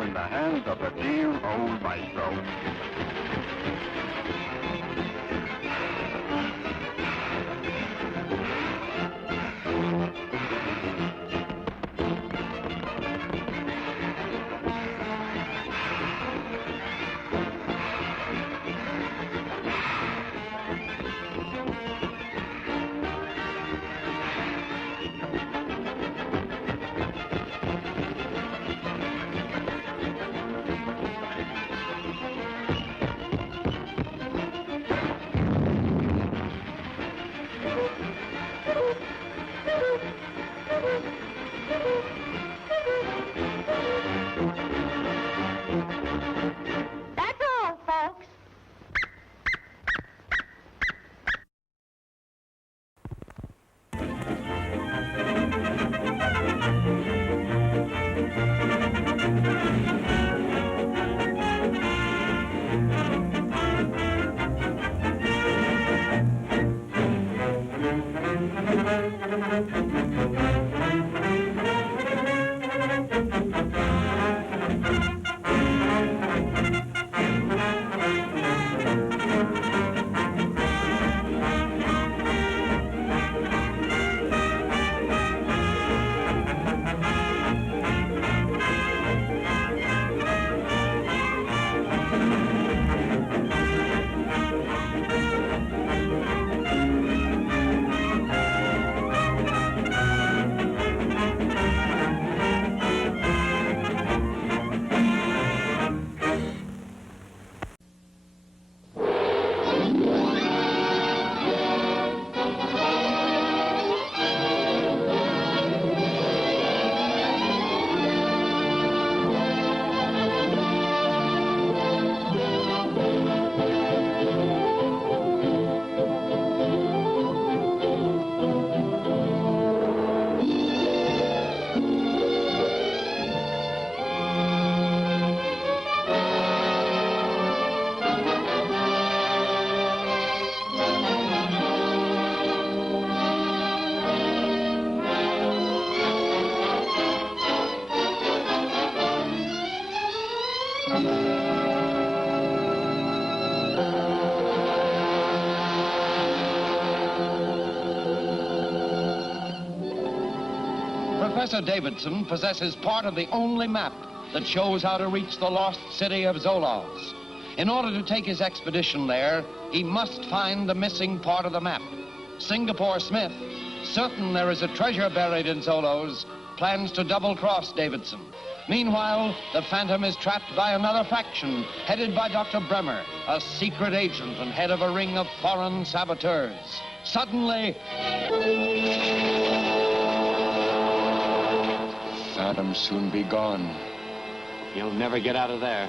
now in the hands of the dear old maestro. That's all, folks. Professor Davidson possesses part of the only map that shows how to reach the lost city of Zoloz. In order to take his expedition there, he must find the missing part of the map. Singapore Smith, certain there is a treasure buried in Zoloz, plans to double-cross Davidson. Meanwhile, the Phantom is trapped by another faction, headed by Dr. Bremer, a secret agent and head of a ring of foreign saboteurs. Suddenly... Phantom'll soon be gone. He'll never get out of there.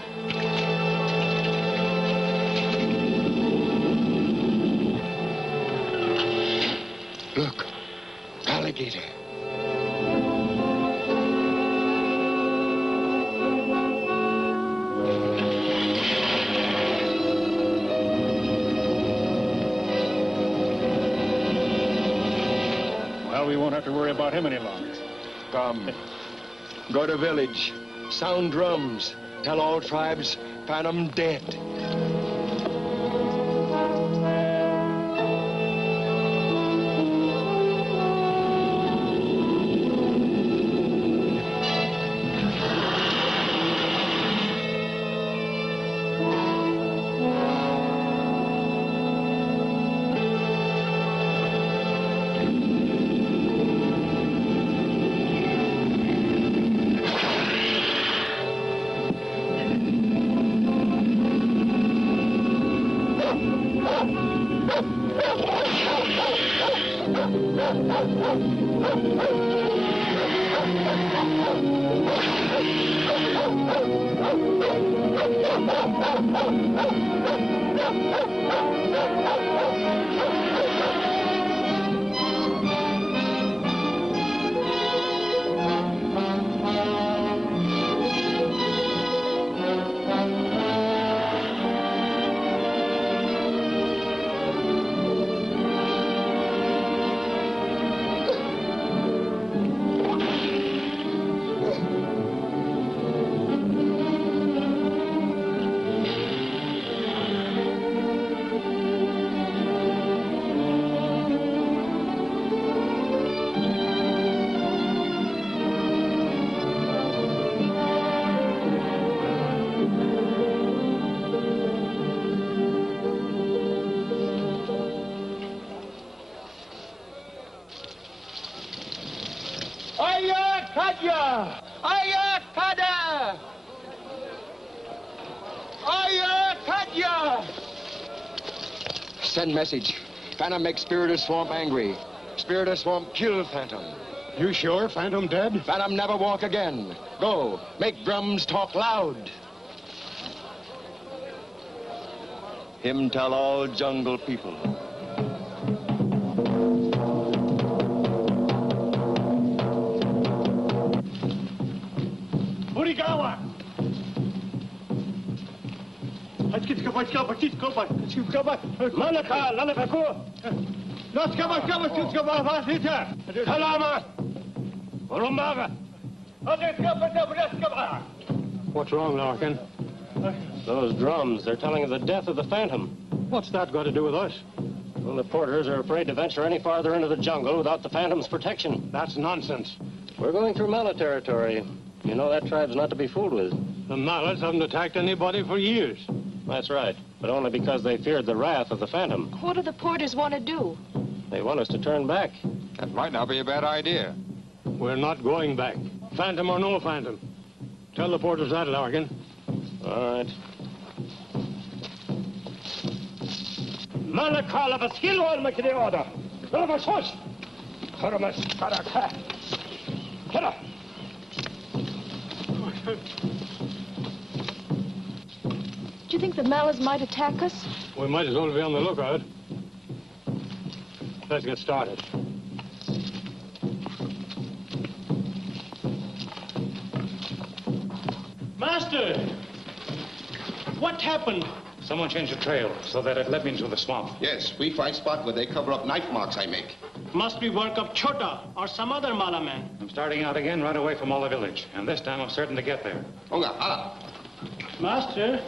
Look, alligator. Well, we won't have to worry about him any longer. Come. Go to village. Sound drums. Tell all tribes Phantom dead. Kadya! Aya Kada! Aya Kadya! Send message. Phantom makes Spirit of Swamp angry. Spirit of Swamp kill Phantom. You sure Phantom dead? Phantom never walk again. Go, make drums talk loud. Him tell all jungle people. Urigawa! Manaka, Lalapako! Kalama! Urumbaga! What's wrong, Larkin? Those drums, they're telling of the death of the Phantom. What's that got to do with us? Well, the porters are afraid to venture any farther into the jungle without the Phantom's protection. That's nonsense. We're going through Mala territory. You know that tribe's not to be fooled with. The Mallards haven't attacked anybody for years. That's right, but only because they feared the wrath of the Phantom. What do the porters want to do? They want us to turn back. That might not be a bad idea. We're not going back. Phantom or no Phantom. Tell the porters that, Larkin. All right. Manakala of a skill one make the order. None of us first. Haramas, Baraka. Hera. Do you think the Mallards might attack us? We might as well be on the lookout. Let's get started. Master! What happened? Someone changed the trail so that it led me into the swamp. Yes, we find spot where they cover up knife marks I make. Must be work of Chota or some other Mala man. I'm starting out again right away from Mala village, and this time I'm certain to get there. Onga, hala. Master,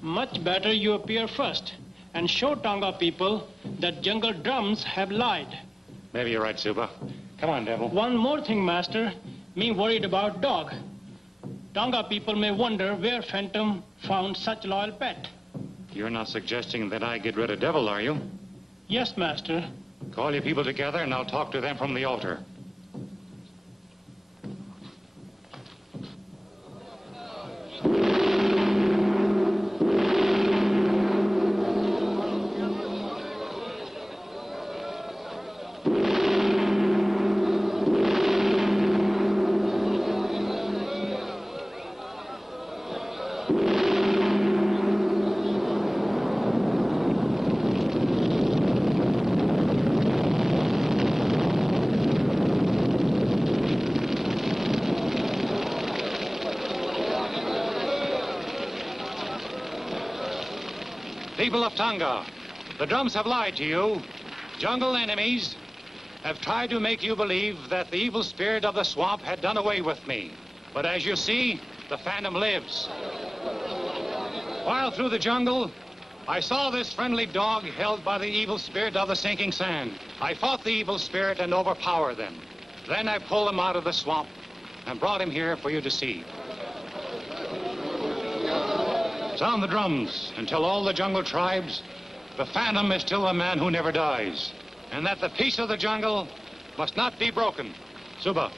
much better you appear first and show Tonga people that jungle drums have lied. Maybe you're right, Suba. Come on, devil. One more thing, Master. Me worried about dog. Tonga people may wonder where Phantom found such loyal pet. You're not suggesting that I get rid of devil, are you? Yes, Master. Call your people together and I'll talk to them from the altar. People of Tonga, the drums have lied to you. Jungle enemies have tried to make you believe that the evil spirit of the swamp had done away with me. But as you see, the Phantom lives. While through the jungle, I saw this friendly dog held by the evil spirit of the sinking sand. I fought the evil spirit and overpowered them. Then I pulled him out of the swamp and brought him here for you to see. Sound the drums and tell all the jungle tribes the Phantom is still a man who never dies, and that the peace of the jungle must not be broken. Suba.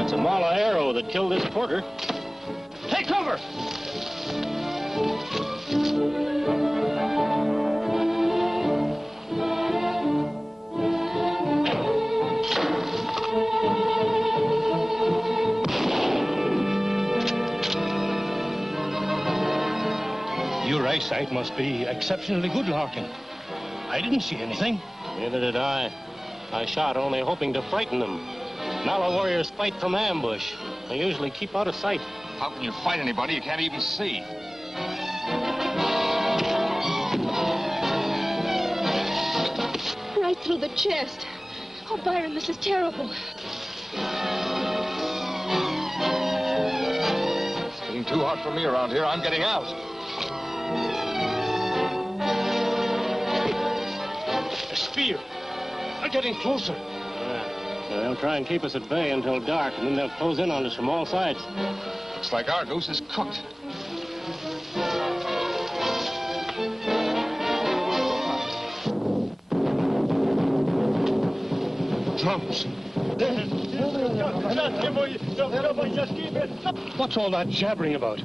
It's a Mala arrow that killed this porter. Take cover! Your eyesight must be exceptionally good, Larkin. I didn't see anything. Neither did I. I shot only hoping to frighten them. Mala warriors fight from ambush. They usually keep out of sight. How can you fight anybody you can't even see? Right bullet through the chest. Oh, Byron, this is terrible. It's getting too hot for me around here. I'm getting out. A spear. They're getting closer. They'll try and keep us at bay until dark, and then they'll close in on us from all sides. Looks like our goose is cooked. Drums. What's all that jabbering about?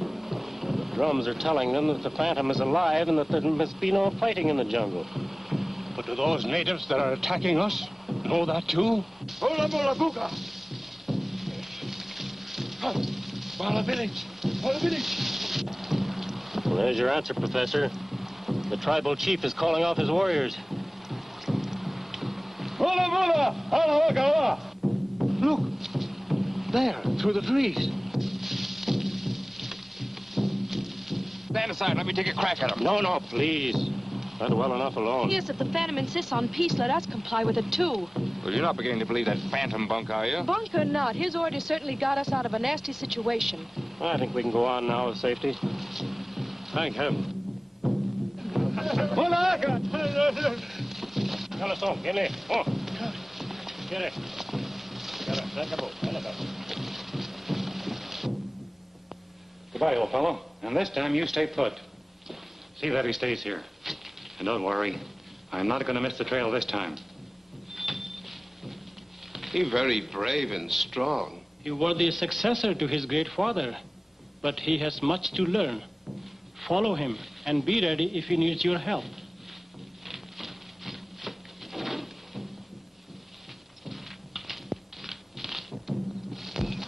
Drums are telling them that the Phantom is alive and that there must be no fighting in the jungle. But do those natives that are attacking us know that too? Hola, mola, buka! Mala village! Mala village! Well, there's your answer, Professor. The tribal chief is calling off his warriors. Hola, mola! Hola, waka! Look! There, through the trees. Stand aside. Let me take a crack at him. No, please. Let well enough alone. Yes, if the Phantom insists on peace, let us comply with it, too. Well, you're not beginning to believe that Phantom bunk, are you? Bunk or not, his orders certainly got us out of a nasty situation. I think we can go on now with safety. Thank heaven. Hola, Calasson, get in. Oh. Get it. Goodbye, old fellow. And this time you stay put. See that he stays here. And don't worry, I'm not going to miss the trail this time. He's very brave and strong. You were the successor to his great father, but he has much to learn. Follow him and be ready if he needs your help.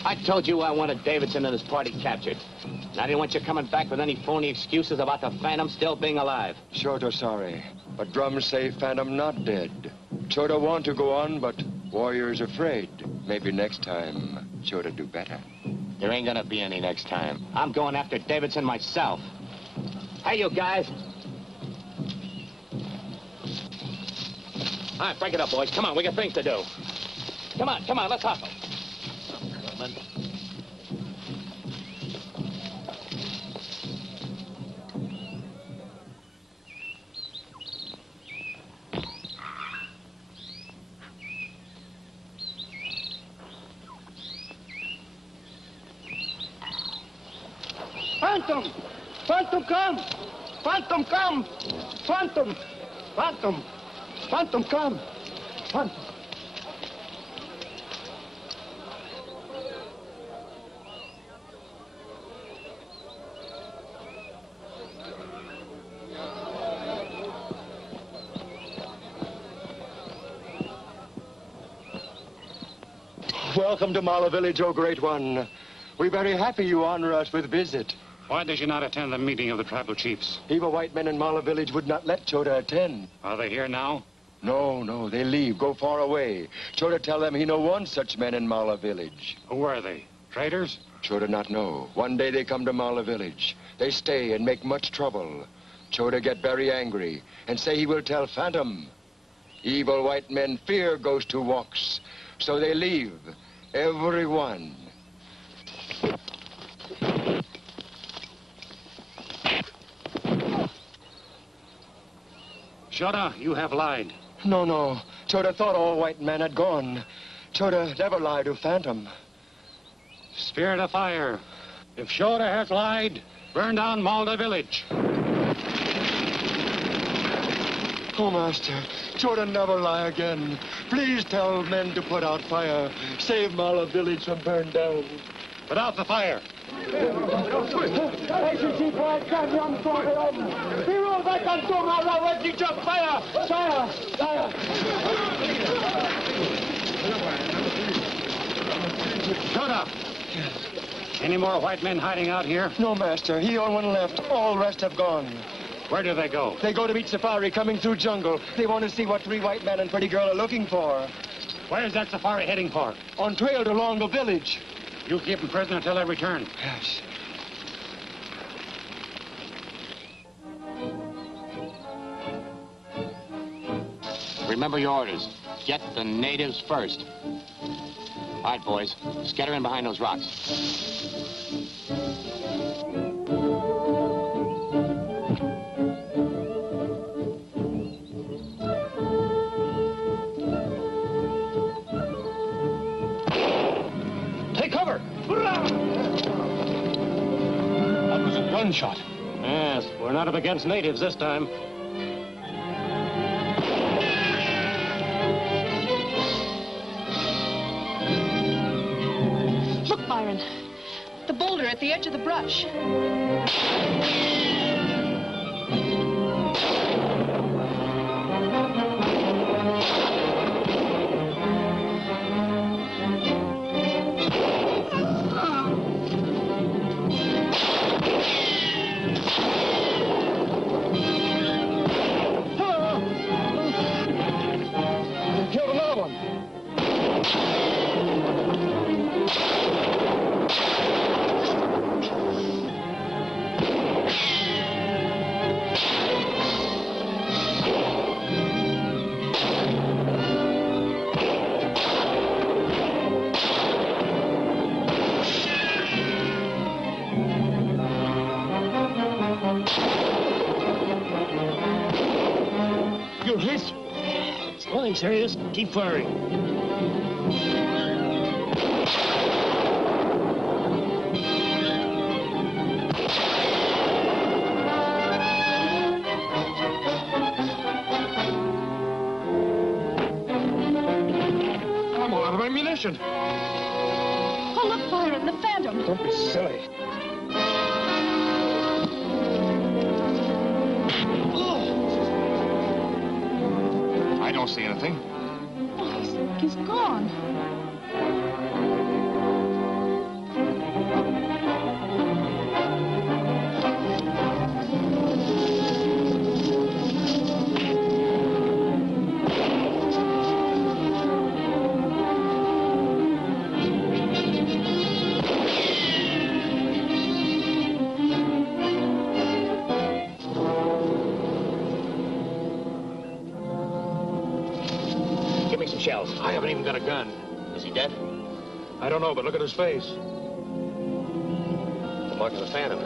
I told you I wanted Davidson and his party captured. And I didn't want you coming back with any phony excuses about the Phantom still being alive. Chota sorry, but drums say Phantom not dead. Chota want to go on, but warriors afraid. Maybe next time, Chota do better. There ain't gonna be any next time. I'm going after Davidson myself. Hey, you guys. All right, break it up, boys. Come on, we got things to do. Come on, let's hustle. Phantom! Phantom, come! Phantom, come! Phantom! Phantom! Phantom, come! Phantom! Welcome to Mala Village, O Great One. We're very happy you honor us with visit. Why did you not attend the meeting of the tribal chiefs? Evil white men in Mala Village would not let Chota attend. Are they here now? No, they leave, go far away. Chota tell them he no want such men in Mala Village. Who are they? Traitors? Chota not know. One day they come to Mala Village. They stay and make much trouble. Chota get very angry and say he will tell Phantom. Evil white men fear ghost who walks, so they leave, every one. Chota, you have lied. No. Chota thought all white men had gone. Chota never lied to Phantom. Spirit of fire. If Chota has lied, burn down Malda village. Oh, Master, Chota never lie again. Please tell men to put out fire. Save Mala village from burn down. Put out the fire. Chota! Any more white men hiding out here? No, Master. He only one left. All rest have gone. Where do they go? They go to meet safari coming through jungle. They want to see what three white men and pretty girl are looking for. Where's that safari heading for? On trail to Longo village. You keep them prisoner until they return. Yes. We Remember your orders. Get the natives first. All right, boys. Scatter in behind those rocks. Take cover! That was a gunshot. Yes, we're not up against natives this time. Look, Byron. The boulder at the edge of the brush. Killed another one. You're hit. It's nothing serious. Keep firing. I'm all out of ammunition. Oh, look, Byron, the Phantom. Don't be silly. I don't see anything. Oh, he's gone. Give me some shells. I haven't even got a gun. Is he dead? I don't know, but look at his face. The mark of the Phantom.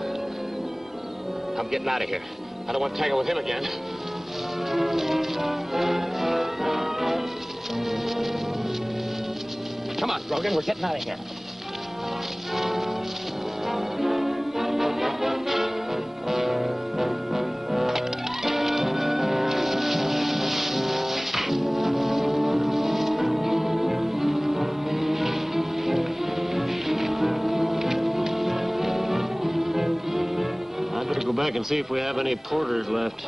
I'm getting out of here. I don't want to tangle with him again. Come on, Brogan, we're getting out of here. I better go back and see if we have any porters left.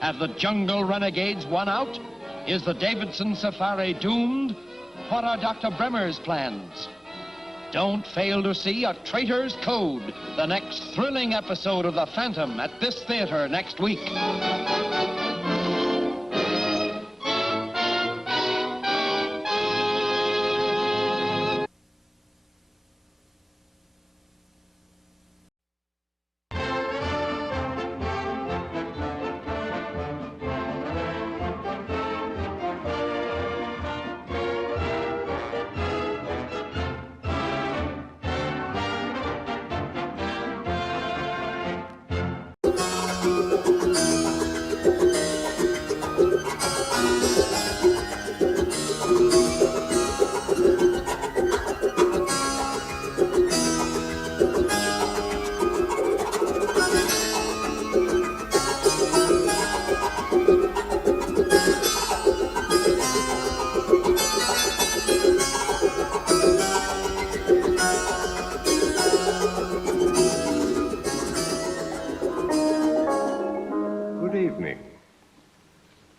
Have the jungle renegades won out? Is the Davidson safari doomed? What are Dr. Bremer's plans? Don't fail to see A Traitor's Code, the next thrilling episode of The Phantom at this theater next week.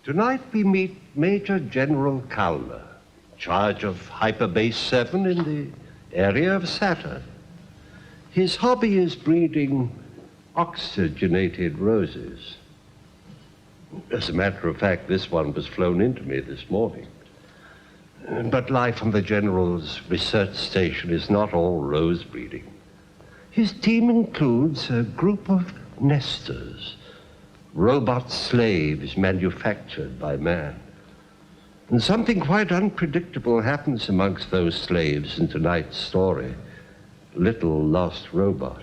Tonight we meet Major General Calmer, charge of Hyperbase 7 in the area of Saturn. His hobby is breeding oxygenated roses. As a matter of fact, this one was flown into me this morning. But life on the General's research station is not all rose breeding. His team includes a group of nesters, robot slaves manufactured by man. And something quite unpredictable happens amongst those slaves in tonight's story, Little Lost Robot.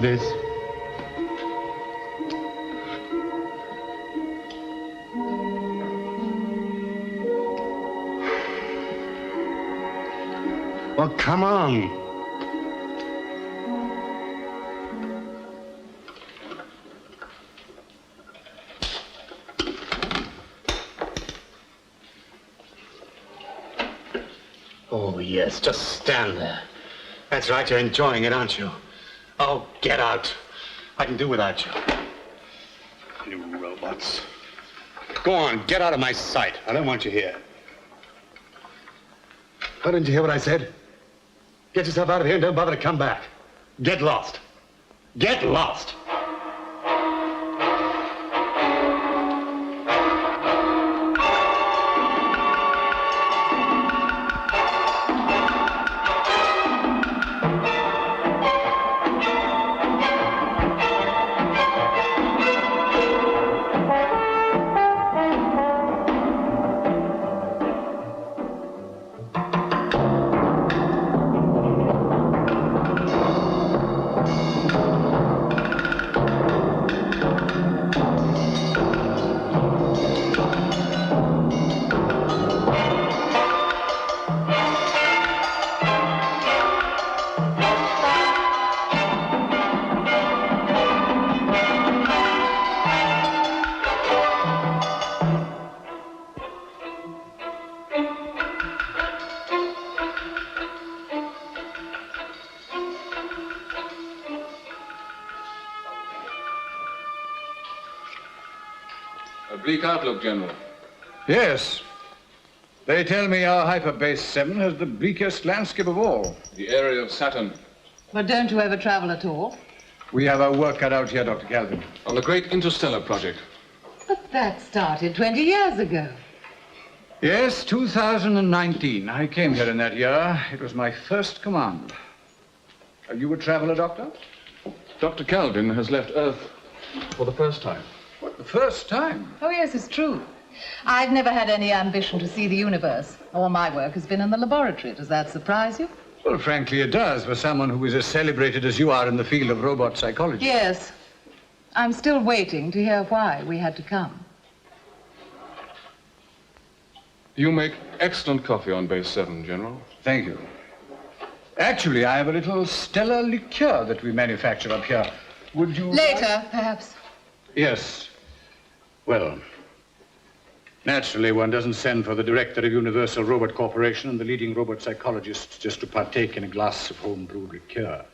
This. Well, come on. Oh, yes, just stand there. That's right, you're enjoying it, aren't you? Oh, get out. I can do without you. You robots. Go on, get out of my sight. I don't want you here. Oh, didn't you hear what I said? Get yourself out of here and don't bother to come back. Get lost. Get lost. Bleak outlook, General. Yes. They tell me our Hyperbase 7 has the bleakest landscape of all. The area of Saturn. But don't you ever travel at all? We have our work cut out here, Dr. Calvin. On the great interstellar project. But that started 20 years ago. Yes, 2019. I came here in that year. It was my first command. Are you a traveler, Doctor? Dr. Calvin has left Earth for the first time. What, the first time? Oh, yes, it's true. I've never had any ambition to see the universe. All my work has been in the laboratory. Does that surprise you? Well, frankly, it does, for someone who is as celebrated as you are in the field of robot psychology. Yes. I'm still waiting to hear why we had to come. You make excellent coffee on Base 7, General. Thank you. Actually, I have a little stellar liqueur that we manufacture up here. Would you... Later, perhaps. Yes. Well, naturally, one doesn't send for the director of Universal Robot Corporation and the leading robot psychologists just to partake in a glass of home-brewed liqueur.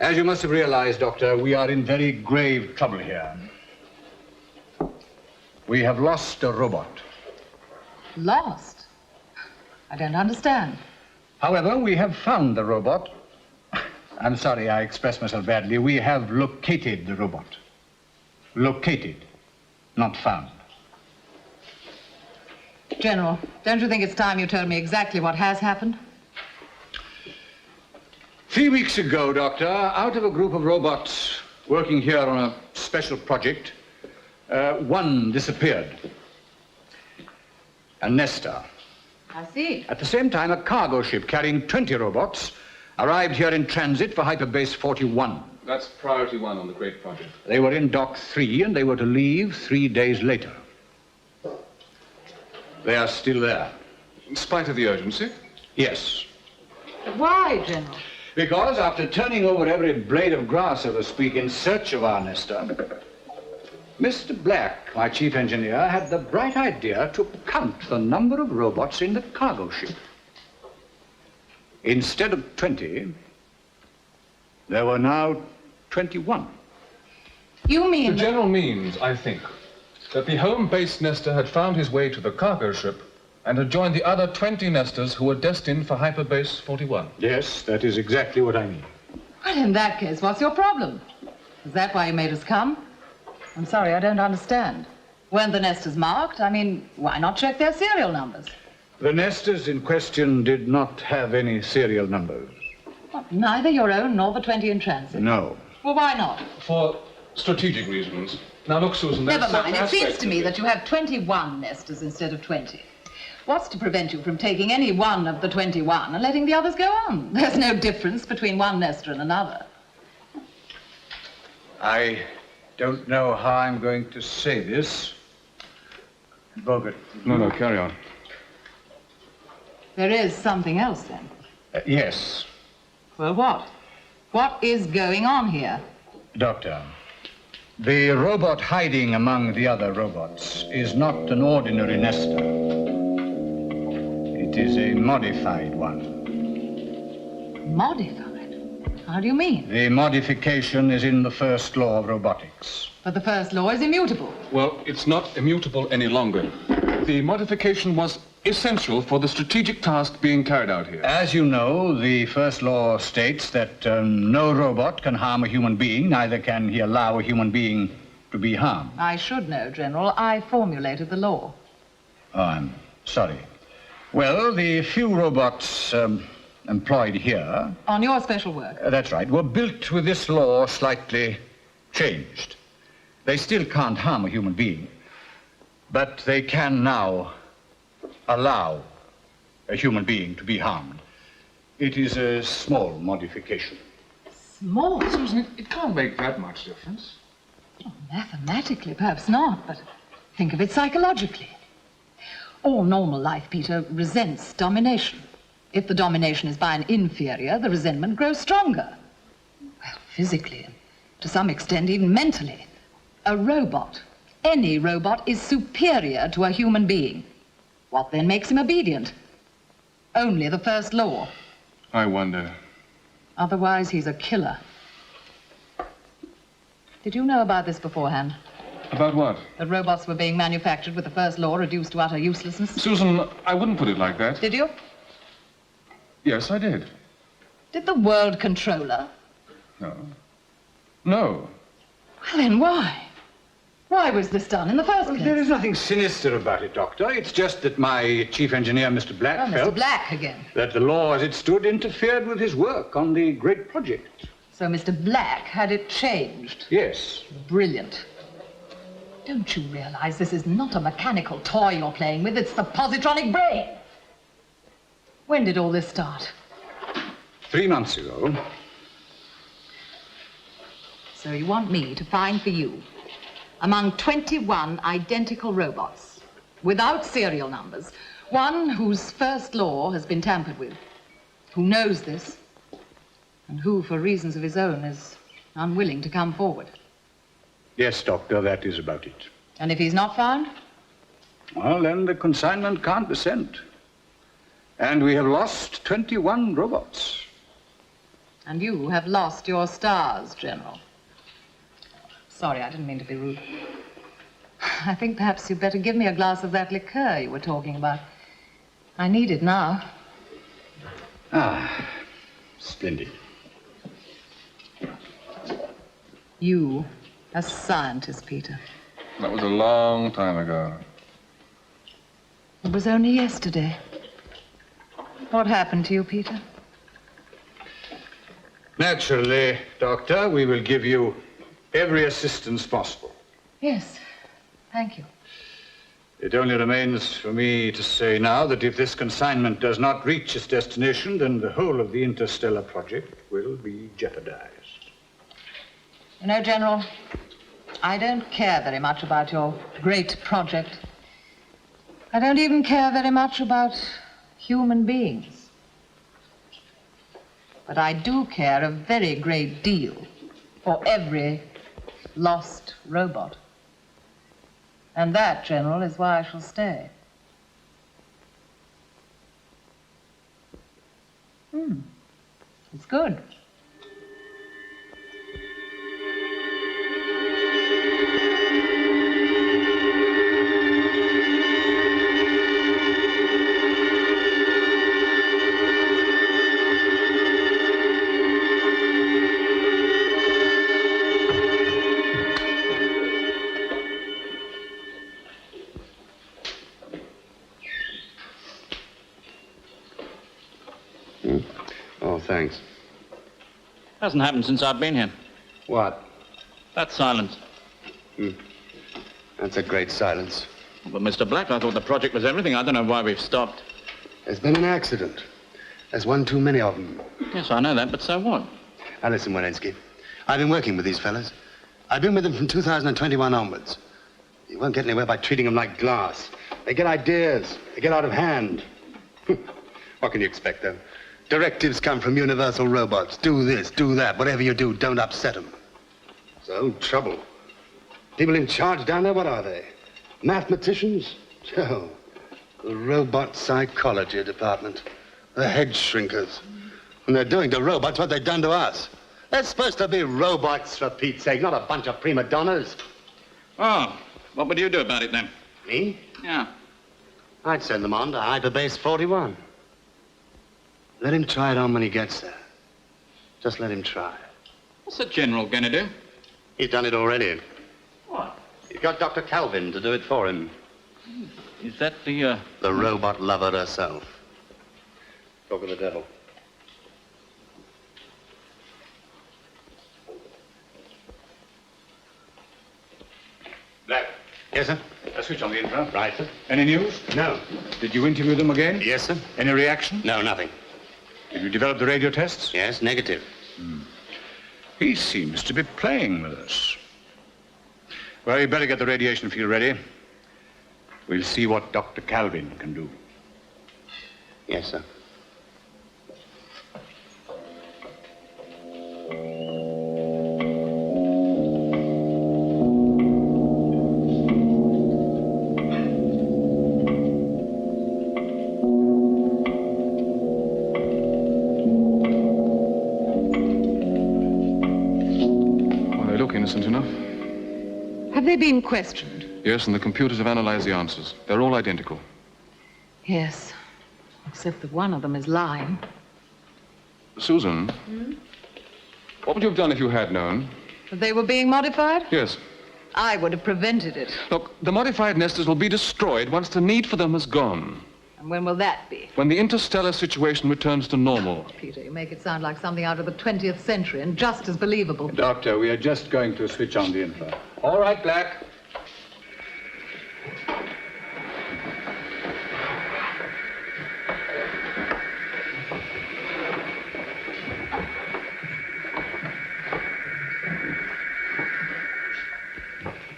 As you must have realized, Doctor, we are in very grave trouble here. We have lost a robot. Lost? I don't understand. However, we have found the robot. I'm sorry, I expressed myself badly. We have located the robot. Located, not found. General, don't you think it's time you told me exactly what has happened? 3 weeks ago, Doctor, out of a group of robots working here on a special project, one disappeared. A nester. I see. At the same time, a cargo ship carrying 20 robots arrived here in transit for Hyperbase 41. That's priority 1 on the great project. They were in Dock 3, and they were to leave 3 days later. They are still there. In spite of the urgency? Yes. Why, General? Because after turning over every blade of grass, so to speak, in search of our nester, Mr. Black, my chief engineer, had the bright idea to count the number of robots in the cargo ship. Instead of 20, there were now 21. You mean... The general means, I think, that the home-based nester had found his way to the cargo ship and had joined the other 20 nesters who were destined for Hyperbase 41. Yes, that is exactly what I mean. Well, in that case, what's your problem? Is that why you made us come? I'm sorry, I don't understand. Weren't the nesters marked? I mean, why not check their serial numbers? The nesters in question did not have any serial numbers. What, neither your own nor the 20 in transit? No. Well, why not? For strategic reasons. Now, look, Susan, there's Never mind. It certain seems aspects to me of that you have 21 nesters instead of 20. What's to prevent you from taking any one of the 21 and letting the others go on? There's no difference between one nester and another. I don't know how I'm going to say this. Bogart. No, carry on. There is something else, then. Yes. Well, what? What is going on here? Doctor, the robot hiding among the other robots is not an ordinary nester. It is a modified one. Modified? How do you mean? The modification is in the first law of robotics. But the first law is immutable. Well, it's not immutable any longer. The modification was essential for the strategic task being carried out here. As you know, the first law states that no robot can harm a human being, neither can he allow a human being to be harmed. I should know, General. I formulated the law. Oh, I'm sorry. Well, the few robots employed here... On your special work? That's right. Were built with this law slightly changed. They still can't harm a human being, but they can now allow a human being to be harmed. It is a small modification. Small? Susan, it can't make that much difference. Oh, mathematically, perhaps not, but think of it psychologically. All normal life, Peter, resents domination. If the domination is by an inferior, the resentment grows stronger. Well, physically, and to some extent even mentally. A robot, any robot, is superior to a human being. What then makes him obedient? Only the first law. I wonder. Otherwise, he's a killer. Did you know about this beforehand? About what? That robots were being manufactured with the first law reduced to utter uselessness? Susan, I wouldn't put it like that. Did you? Yes, I did. Did the world controller? No. No. Well, then why? Why was this done in the first place? There is nothing sinister about it, Doctor. It's just that my chief engineer, Mr. Black, Mr. Black again. that the law as it stood interfered with his work on the great project. So Mr. Black had it changed? Yes. Brilliant. Don't you realize this is not a mechanical toy you're playing with? It's the positronic brain. When did all this start? 3 months ago. So you want me to find for you, among 21 identical robots, without serial numbers, one whose first law has been tampered with, who knows this, and who, for reasons of his own, is unwilling to come forward. Yes, Doctor, that is about it. And if he's not found? Well, then the consignment can't be sent. And we have lost 21 robots. And you have lost your stars, General. Sorry, I didn't mean to be rude. I think perhaps you'd better give me a glass of that liqueur you were talking about. I need it now. Ah, splendid. You, a scientist, Peter. That was a long time ago. It was only yesterday. What happened to you, Peter? Naturally, Doctor, we will give you every assistance possible. Yes, thank you. It only remains for me to say now that if this consignment does not reach its destination, then the whole of the interstellar project will be jeopardized. You know, General, I don't care very much about your great project. I don't even care very much about human beings. But I do care a very great deal for every lost robot. And that, General, is why I shall stay. It's good. Oh, thanks. Hasn't happened since I've been here. What? That silence. That's a great silence. But, Mr. Black, I thought the project was everything. I don't know why we've stopped. There's been an accident. There's one too many of them. Yes, I know that, but so what? Now, listen, Walensky. I've been working with these fellas. I've been with them from 2021 onwards. You won't get anywhere by treating them like glass. They get ideas. They get out of hand. What can you expect, though? Directives come from Universal Robots. Do this, do that. Whatever you do, don't upset them. So, trouble. People in charge down there, what are they? Mathematicians? Oh, the robot psychology department. The head shrinkers. And they're doing to robots what they've done to us. They're supposed to be robots, for Pete's sake, not a bunch of prima donnas. Oh, what would you do about it, then? Me? Yeah. I'd send them on to Hyperbase 41. Let him try it on when he gets there. Just let him try. What's the General going to do? He's done it already. What? He's got Dr. Calvin to do it for him. Is that the, The robot lover herself. Talk of the devil. Black. Yes, sir? Switch on the infra. Right, sir. Any news? No. Did you interview them again? Yes, sir. Any reaction? No, nothing. Did you develop the radio tests? Yes, negative. He seems to be playing with us. Well, you better get the radiation field ready. We'll see what Dr. Calvin can do. Yes, sir. Innocent enough? Have they been questioned? Yes, and the computers have analyzed the answers. They're all identical. Yes, except that one of them is lying. Susan, what would you have done if you had known? That they were being modified? Yes. I would have prevented it. Look, the modified nesters will be destroyed once the need for them is gone. And when will that be? When the interstellar situation returns to normal. Peter, you make it sound like something out of the 20th century and just as believable. Doctor, we are just going to switch on the infra. All right, Black.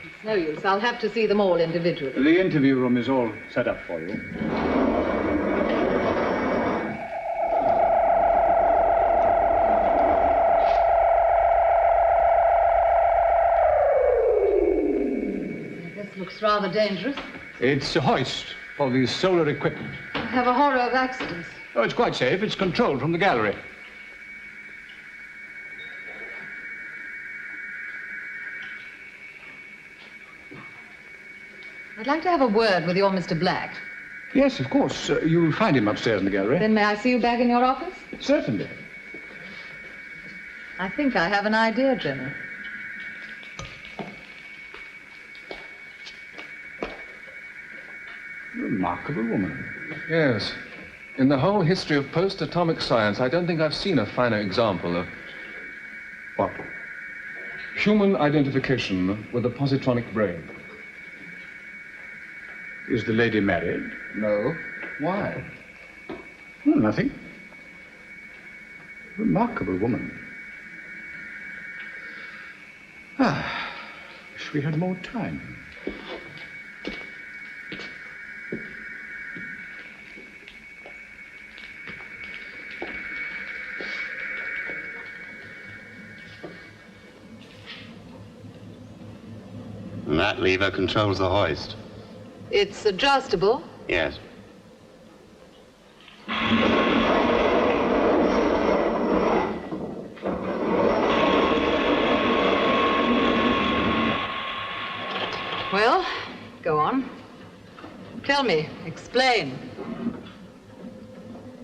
It's no use. I'll have to see them all individually. The interview room is all set up for you. Looks rather dangerous. It's a hoist for the solar equipment. I have a horror of accidents. Oh, it's quite safe. It's controlled from the gallery. I'd like to have a word with your Mr. Black. Yes, of course. You'll find him upstairs in the gallery. Then may I see you back in your office? Certainly. I think I have an idea, General. Remarkable woman. Yes. In the whole history of post-atomic science, I don't think I've seen a finer example of... What? Human identification with a positronic brain. Is the lady married? No. Why? Oh, nothing. Remarkable woman. Wish we had more time. And that lever controls the hoist. It's adjustable. Yes. Well, go on. Tell me, explain.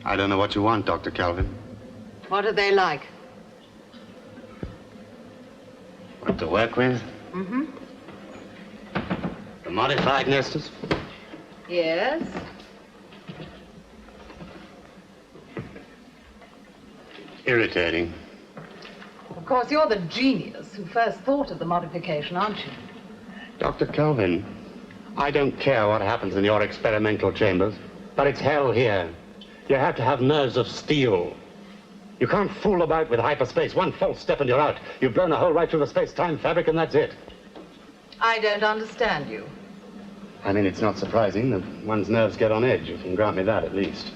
I don't know what you want, Dr. Kelvin. What are they like? What to work with? Mm-hmm. The modified nesters? Yes. Irritating. Of course, you're the genius who first thought of the modification, aren't you? Dr. Kelvin, I don't care what happens in your experimental chambers, but it's hell here. You have to have nerves of steel. You can't fool about with hyperspace. One false step and you're out. You've blown a hole right through the space-time fabric and that's it. I don't understand you. I mean, it's not surprising that one's nerves get on edge. You can grant me that, at least.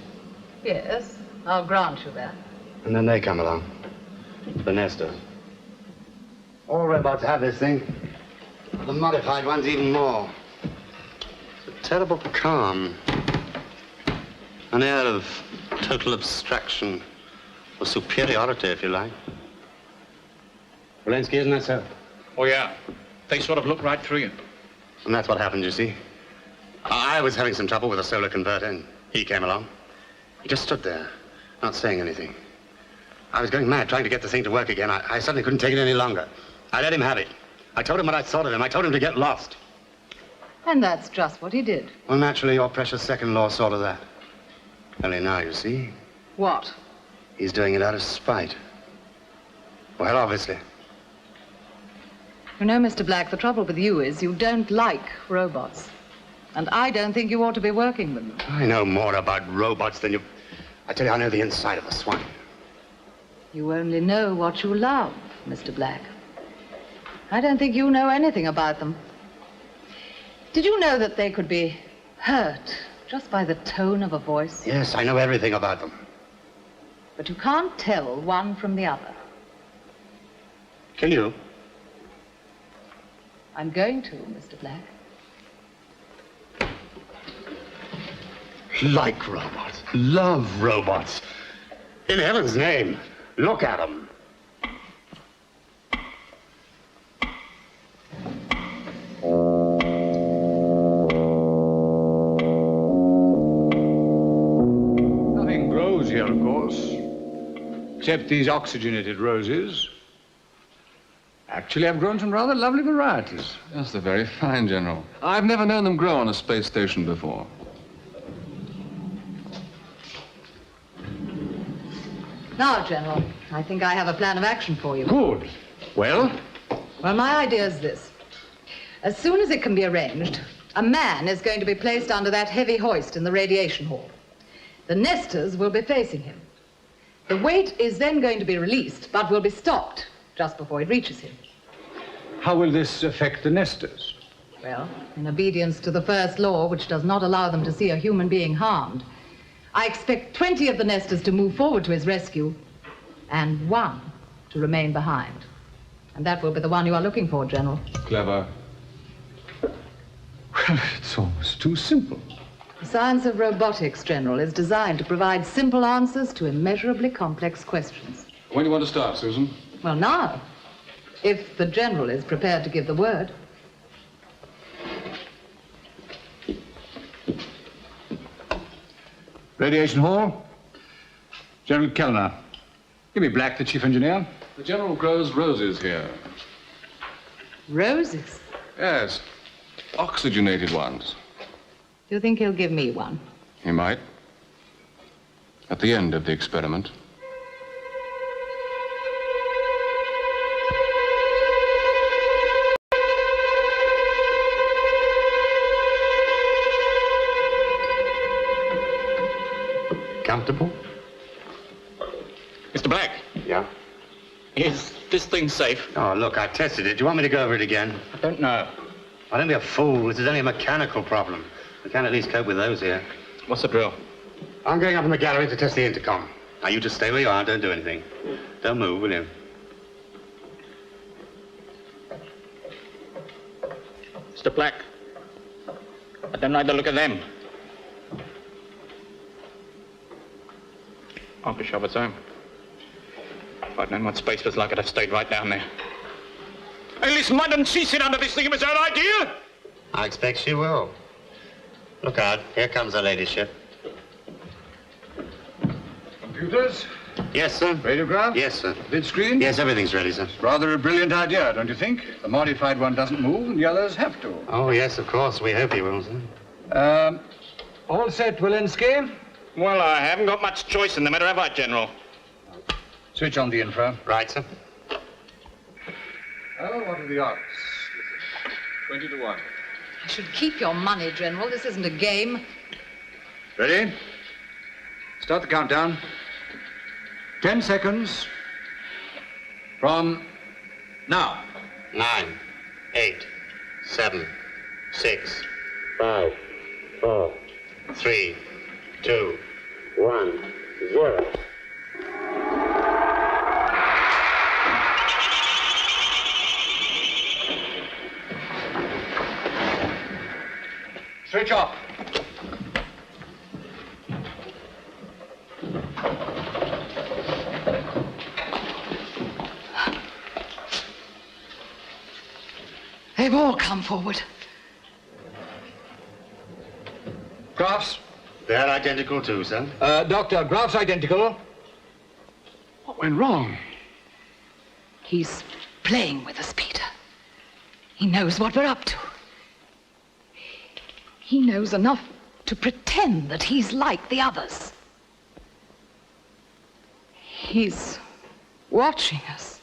Yes, I'll grant you that. And then they come along. The nesters. All robots have this thing. The modified ones even more. It's a terrible calm. An air of total abstraction. Or superiority, if you like. Walensky, isn't that so? Oh, yeah. They sort of look right through you. And that's what happened, you see. I was having some trouble with a solar converter, and he came along. He just stood there, not saying anything. I was going mad trying to get the thing to work again. I suddenly couldn't take it any longer. I let him have it. I told him what I thought of him. I told him to get lost. And that's just what he did. Well, naturally, your precious second law saw to that. Only now, you see, What? he's doing it out of spite. Well, obviously. You know, Mr. Black, the trouble with you is you don't like robots. And I don't think you ought to be working with them. I know more about robots than you... I tell you, I know the inside of a swine. You only know what you love, Mr. Black. I don't think you know anything about them. Did you know that they could be hurt just by the tone of a voice? Yes, I know everything about them. But you can't tell one from the other. Can you? I'm going to, Mr. Black. Like robots. Love robots. In heaven's name, look at them. Nothing grows here, of course, except these oxygenated roses. Actually, I've grown some rather lovely varieties. Yes, they're very fine, General. I've never known them grow on a space station before. Now, General, I think I have a plan of action for you. Good. Well? Well, my idea is this. As soon as it can be arranged, a man is going to be placed under that heavy hoist in the radiation hall. The nesters will be facing him. The weight is then going to be released, but will be stopped just before it reaches him. How will this affect the nesters? Well, in obedience to the first law, which does not allow them to see a human being harmed, I expect 20 of the nesters to move forward to his rescue and 1 to remain behind. And that will be the one you are looking for, General. Clever. Well, it's almost too simple. The science of robotics, General, is designed to provide simple answers to immeasurably complex questions. When do you want to start, Susan? Well, now, if the General is prepared to give the word. Radiation Hall. General Kellner. Give me Black, the chief engineer. The General grows roses here. Roses? Yes, oxygenated ones. Do you think he'll give me one? He might. At the end of the experiment. Comfortable? Mr. Black. Yeah? Is this thing safe? Oh, look, I tested it. Do you want me to go over it again? I don't know. Oh, don't be a fool. This is only a mechanical problem. We can at least cope with those here. What's the drill? I'm going up in the gallery to test the intercom. Now, you just stay where you are. Don't do anything. Don't move, will you? Mr. Black. I don't like the look of them. I'll be sure it's home. If I'd known what space was like, I'd have stayed right down there. Hey, listen, why doesn't she sit under this thing of its own idea? I expect she will. Look out, here comes her ladyship. Computers? Yes, sir. Radiograph? Yes, sir. Vid screen? Yes, everything's ready, sir. It's rather a brilliant idea, don't you think? The modified one doesn't move and the others have to. Oh, yes, of course. We hope he will, sir. All set, Walensky? Well, I haven't got much choice in the matter, have I, General? Switch on the infra. Right, sir. Oh, what are the odds? 20 to 1. I should keep your money, General. This isn't a game. Ready? Start the countdown. 10 seconds from now. 9, 8, 7, 6, 5, 4, 3, 2, 1, 0. Switch off. They've all come forward. Graphs? They're identical too, sir. Doctor, graphs identical. What went wrong? He's playing with us, Peter. He knows what we're up to. He knows enough to pretend that he's like the others. He's watching us.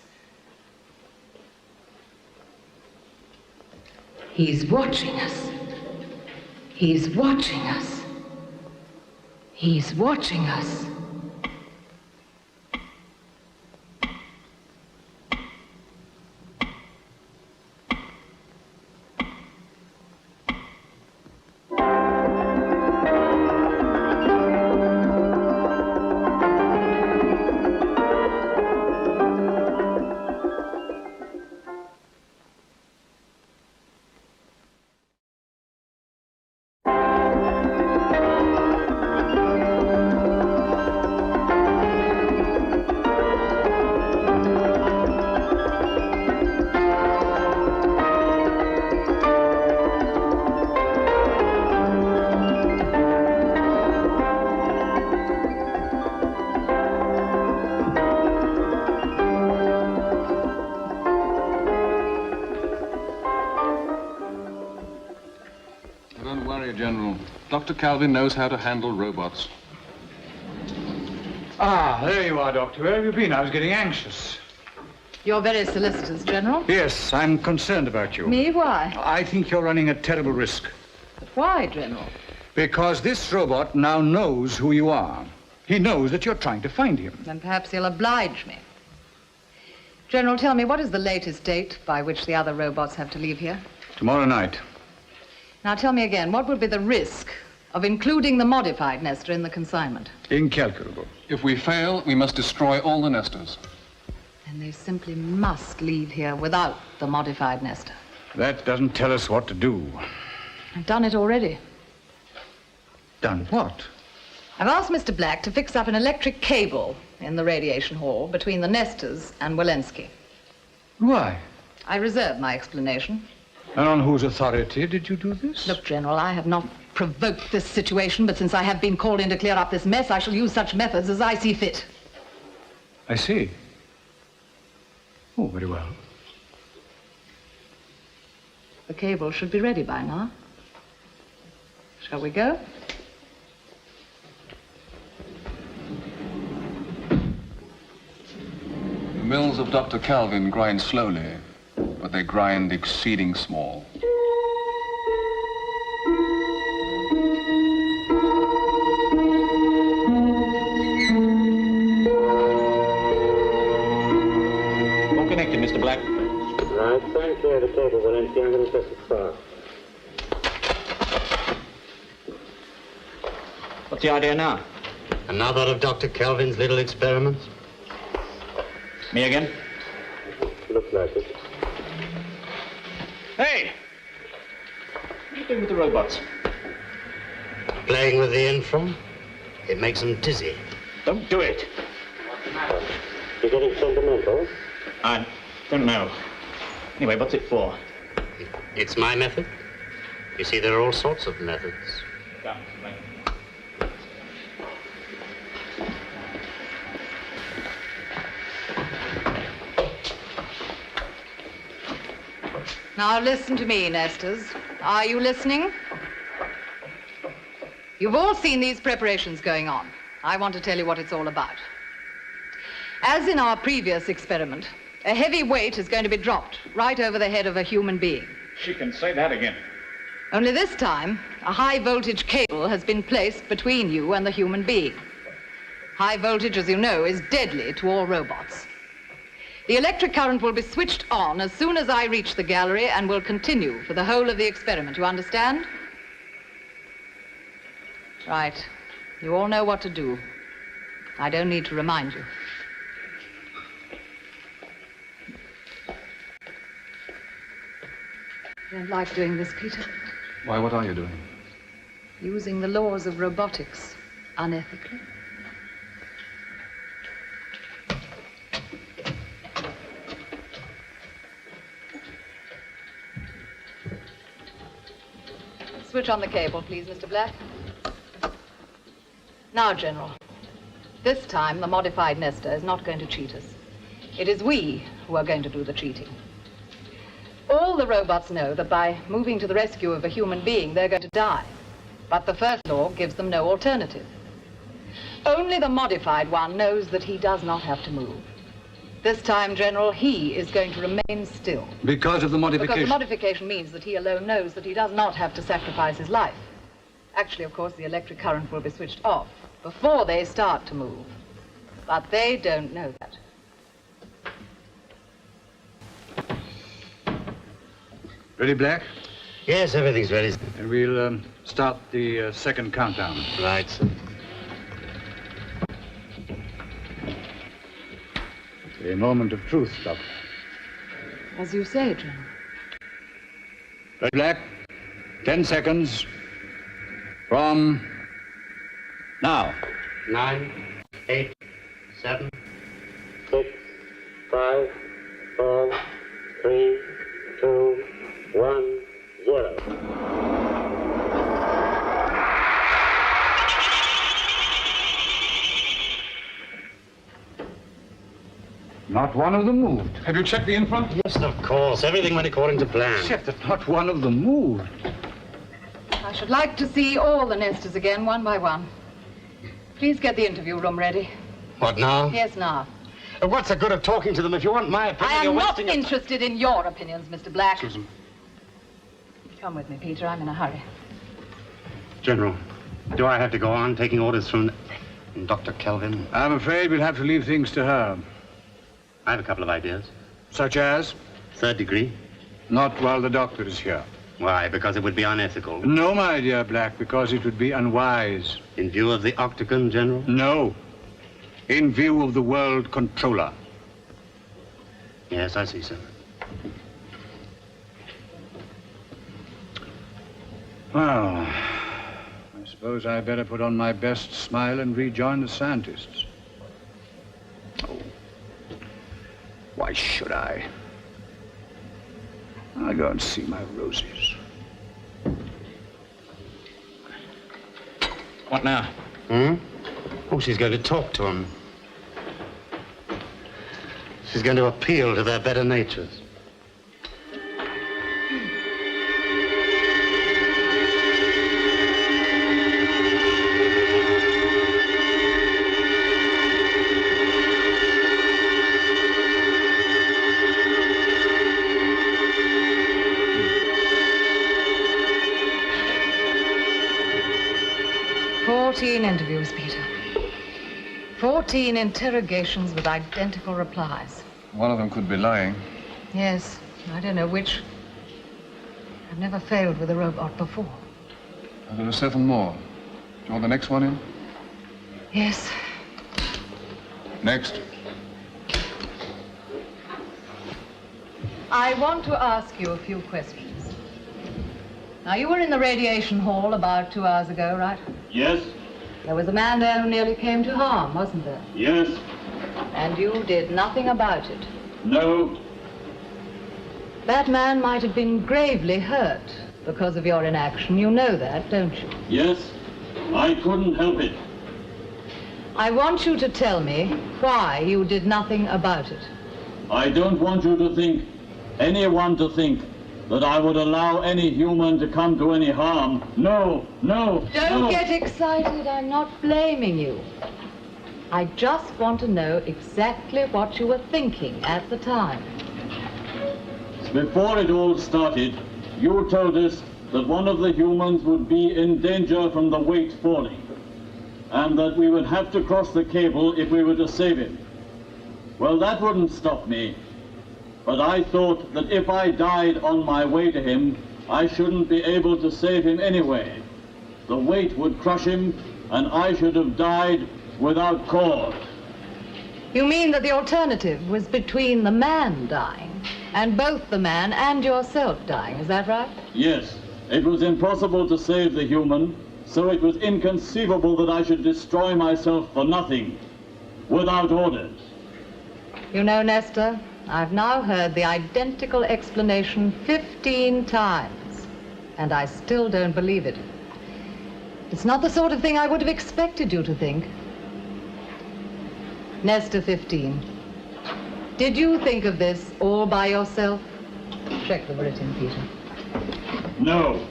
He's watching us. He's watching us. He's watching us. Dr. Calvin knows how to handle robots. Ah, there you are, Doctor. Where have you been? I was getting anxious. You're very solicitous, General. Yes, I'm concerned about you. Me? Why? I think you're running a terrible risk. But why, General? Because this robot now knows who you are. He knows that you're trying to find him. Then perhaps he'll oblige me. General, tell me, what is the latest date by which the other robots have to leave here? Tomorrow night. Now tell me again, what would be the risk of including the modified nester in the consignment? Incalculable. If we fail, we must destroy all the nesters. Then they simply must leave here without the modified nester. That doesn't tell us what to do. I've done it already. Done what? I've asked Mr. Black to fix up an electric cable in the radiation hall between the nesters and Walensky. Why? I reserve my explanation. And on whose authority did you do this? Look, General, I have not provoked this situation, but since I have been called in to clear up this mess, I shall use such methods as I see fit. I see. Oh, very well. The cable should be ready by now. Shall we go? The mills of Dr. Calvin grind slowly, but they grind exceeding small. All connected, Mr. Black. Right, stand clear of the cable, Walensky. I'm going to test it fast. What's the idea now? Another of Dr. Kelvin's little experiments? Me again? Looks like it. Hey! you doing with the robots? Playing with the infra. It makes them dizzy. Don't do it. You're getting sentimental? I don't know. Anyway, what's it for? It's my method. You see, there are all sorts of methods. Come, right. Now listen to me, Nesters. Are you listening? You've all seen these preparations going on. I want to tell you what it's all about. As in our previous experiment, a heavy weight is going to be dropped right over the head of a human being. She can say that again. Only this time, a high-voltage cable has been placed between you and the human being. High voltage, as you know, is deadly to all robots. The electric current will be switched on as soon as I reach the gallery and will continue for the whole of the experiment. You understand? Right. You all know what to do. I don't need to remind you. I don't like doing this, Peter. Why, what are you doing? Using the laws of robotics unethically. Switch on the cable, please, Mr. Black. Now, General, this time the modified Nestor is not going to cheat us. It is we who are going to do the cheating. All the robots know that by moving to the rescue of a human being, they're going to die. But the first law gives them no alternative. Only the modified one knows that he does not have to move. This time, General, he is going to remain still. Because of the modification? Because the modification means that he alone knows that he does not have to sacrifice his life. Actually, of course, the electric current will be switched off before they start to move. But they don't know that. Ready, Black? Yes, everything's ready. And we'll start the second countdown. Right, sir. A moment of truth, Doctor. As you say, General. Ready, Black? 10 seconds from now. 9, 8, 7, 6, 5, 4, 3, 2, 1, 0. Not one of them moved. Have you checked the infra? Yes, of course. Everything went according to plan. Except that not one of them moved. I should like to see all the Nestors again, one by one. Please get the interview room ready. What, now? Yes, now. What's the good of talking to them if you want my opinion? I am you're not wasting interested in your opinions, Mr. Black. Susan. Come with me, Peter. I'm in a hurry. General, do I have to go on taking orders from Dr. Kelvin? I'm afraid we'll have to leave things to her. I have a couple of ideas. Such as? Third degree. Not while the doctor is here. Why? Because it would be unethical. No, my dear Black, because it would be unwise. In view of the Octagon, General? No. In view of the world controller. Yes, I see, sir. Well, I suppose I better put on my best smile and rejoin the scientists. Oh. Why should I? I'll go and see my roses. What now? Hmm? Oh, she's going to talk to them. She's going to appeal to their better natures. Interviews, Peter. 14 interrogations with identical replies. One of them could be lying. Yes, I don't know which. I've never failed with a robot before. And there are 7 more. Do you want the next one in? Yes. Next. I want to ask you a few questions. Now, you were in the radiation hall about 2 hours ago, right? Yes. There was a man there who nearly came to harm, wasn't there? Yes. And you did nothing about it? No. That man might have been gravely hurt because of your inaction. You know that, don't you? Yes. I couldn't help it. I want you to tell me why you did nothing about it. I don't want you to think, anyone to think, that I would allow any human to come to any harm. No, no, Don't no. get excited. I'm not blaming you. I just want to know exactly what you were thinking at the time. Before it all started, you told us that one of the humans would be in danger from the weight falling, and that we would have to cross the cable if we were to save him. Well, that wouldn't stop me, but I thought that if I died on my way to him, I shouldn't be able to save him anyway. The weight would crush him, and I should have died without cause. You mean that the alternative was between the man dying and both the man and yourself dying, is that right? Yes, it was impossible to save the human, so it was inconceivable that I should destroy myself for nothing, without orders. You know, Nestor, I've now heard the identical explanation 15 times, and I still don't believe it. It's not the sort of thing I would have expected you to think. Nestor 15. Did you think of this all by yourself? Check the written, Peter. No.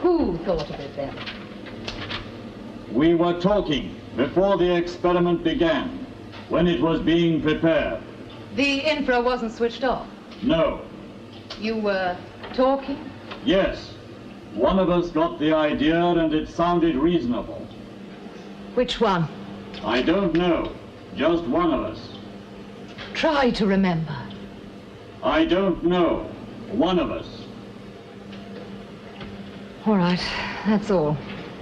Who thought of it then? We were talking before the experiment began, when it was being prepared. The infra wasn't switched off. No. You were talking? Yes. One of us got the idea and it sounded reasonable. Which one? I don't know. Just one of us. Try to remember. I don't know. One of us. All right, that's all.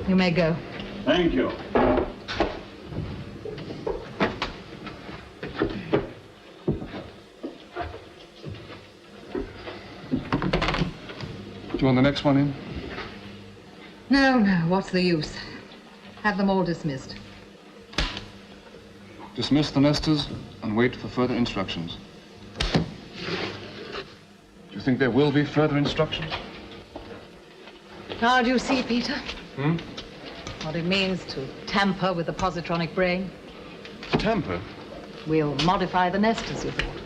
You may go. Thank you. Do you want the next one in? No, what's the use? Have them all dismissed. Dismiss the nesters and wait for further instructions. Do you think there will be further instructions? Now do you see, Peter? Hmm? What it means to tamper with the positronic brain? Tamper? We'll modify the nesters, you thought.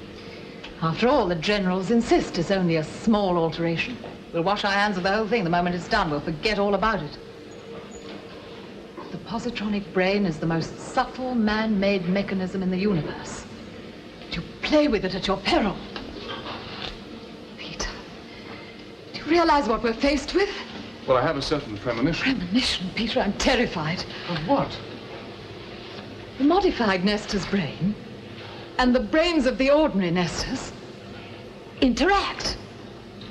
After all, the generals insist it's only a small alteration. We'll wash our hands of the whole thing the moment it's done. We'll forget all about it. The positronic brain is the most subtle man-made mechanism in the universe. You play with it at your peril. Peter, do you realize what we're faced with? Well, I have a certain premonition. Premonition, Peter, I'm terrified. Of what? The modified nester's brain and the brains of the ordinary nesters interact.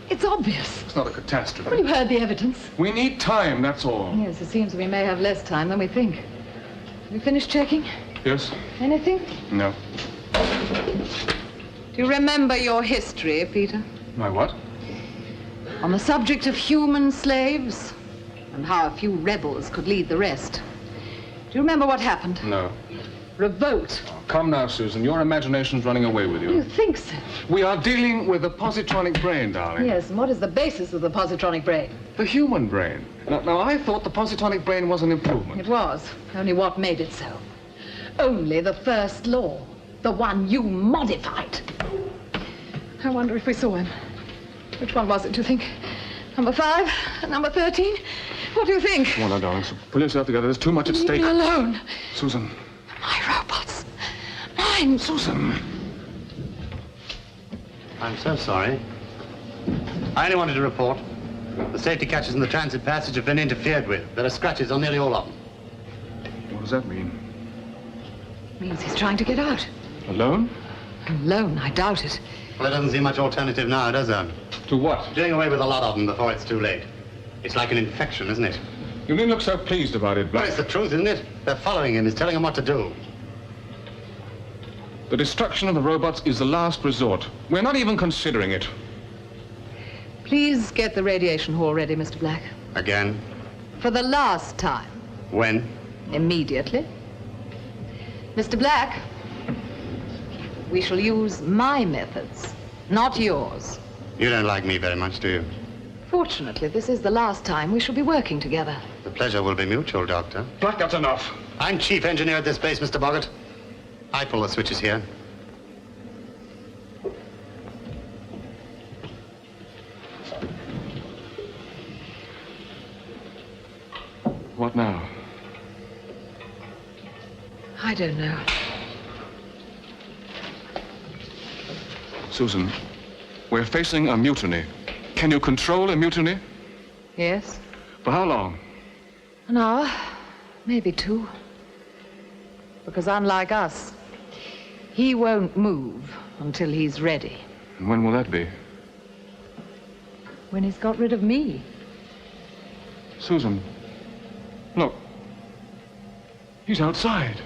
It's obvious. It's not a catastrophe. Well, you heard the evidence. We need time, that's all. Yes, it seems we may have less time than we think. Have you finished checking? Yes? Anything? No. Do you remember your history, Peter? My what? On the subject of human slaves and how a few rebels could lead the rest. Do you remember what happened? No. Revolt. Oh, come now, Susan. Your imagination's running away with you. You think so? We are dealing with the positronic brain, darling. Yes, and what is the basis of the positronic brain? The human brain. Now, I thought the positronic brain was an improvement. It was. Only what made it so? Only the first law. The one you modified. I wonder if we saw him. Which one was it, do you think? Number 5? Number 13? What do you think? Come on now, darling. So pull yourself together. There's too much at stake. Leave me alone. Susan. My robots. Mine. Susan. I'm so sorry. I only wanted to report. The safety catches in the transit passage have been interfered with. There are scratches on nearly all of them. What does that mean? Means he's trying to get out. Alone? Alone? I doubt it. Well, there doesn't seem much alternative now, does there? To what? Doing away with a lot of them before it's too late. It's like an infection, isn't it? You didn't look so pleased about it, Black. Well, it's the truth, isn't it? They're following him. He's telling them what to do. The destruction of the robots is the last resort. We're not even considering it. Please get the radiation hall ready, Mr. Black. Again? For the last time. When? Immediately. Mr. Black, we shall use my methods, not yours. You don't like me very much, do you? Fortunately, this is the last time we shall be working together. The pleasure will be mutual, Doctor. Black, that's enough. I'm chief engineer at this base, Mr. Boggart. I pull the switches here. What now? I don't know. Susan, we're facing a mutiny. Can you control a mutiny? Yes? For how long? An hour, maybe 2. Because unlike us, he won't move until he's ready. And when will that be? When he's got rid of me. Susan, look. He's outside.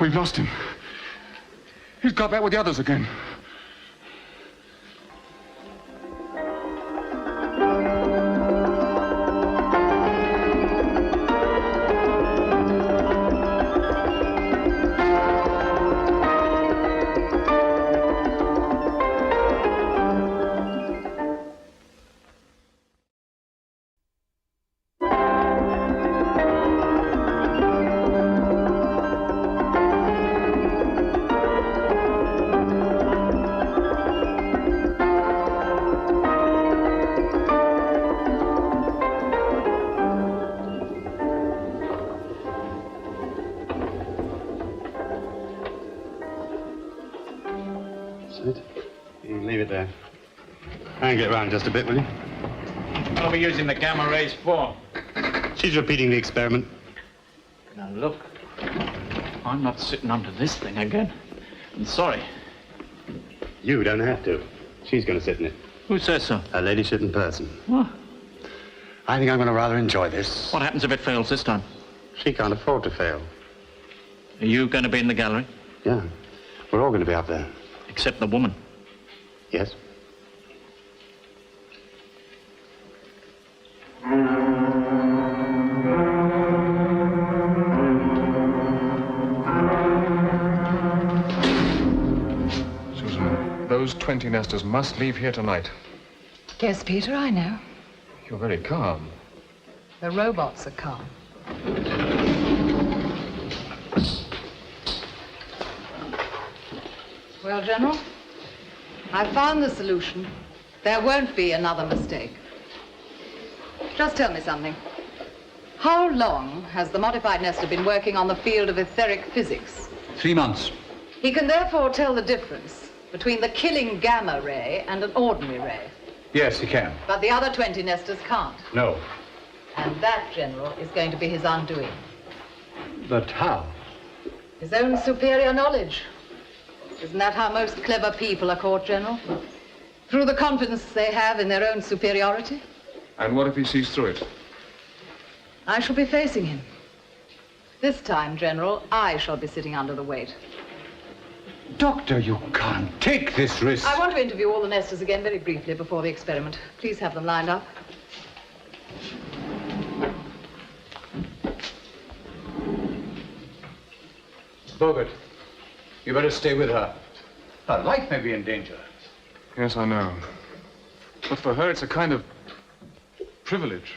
We've lost him. He's got back with the others again. Get round just a bit, will you? What are we using the gamma rays for? She's repeating the experiment. Now look, I'm not sitting under this thing again. I'm sorry. You don't have to. She's going to sit in it. Who says so? Her ladyship in person. What? I think I'm going to rather enjoy this. What happens if it fails this time? She can't afford to fail. Are you going to be in the gallery? Yeah. We're all going to be up there. Except the woman. Yes. Those 20 nesters must leave here tonight. Yes, Peter, I know. You're very calm. The robots are calm. Well, General, I found the solution. There won't be another mistake. Just tell me something. How long has the modified nester been working on the field of etheric physics? 3 months. He can therefore tell the difference between the killing gamma ray and an ordinary ray. Yes, he can. But the other 20 nesters can't. No. And that, General, is going to be his undoing. But how? His own superior knowledge. Isn't that how most clever people are caught, General? Through the confidence they have in their own superiority? And what if he sees through it? I shall be facing him. This time, General, I shall be sitting under the weight. Doctor, you can't take this risk. I want to interview all the nesters again very briefly before the experiment. Please have them lined up. Bogart, you better stay with her. Her life may be in danger. Yes, I know. But for her, it's a kind of privilege.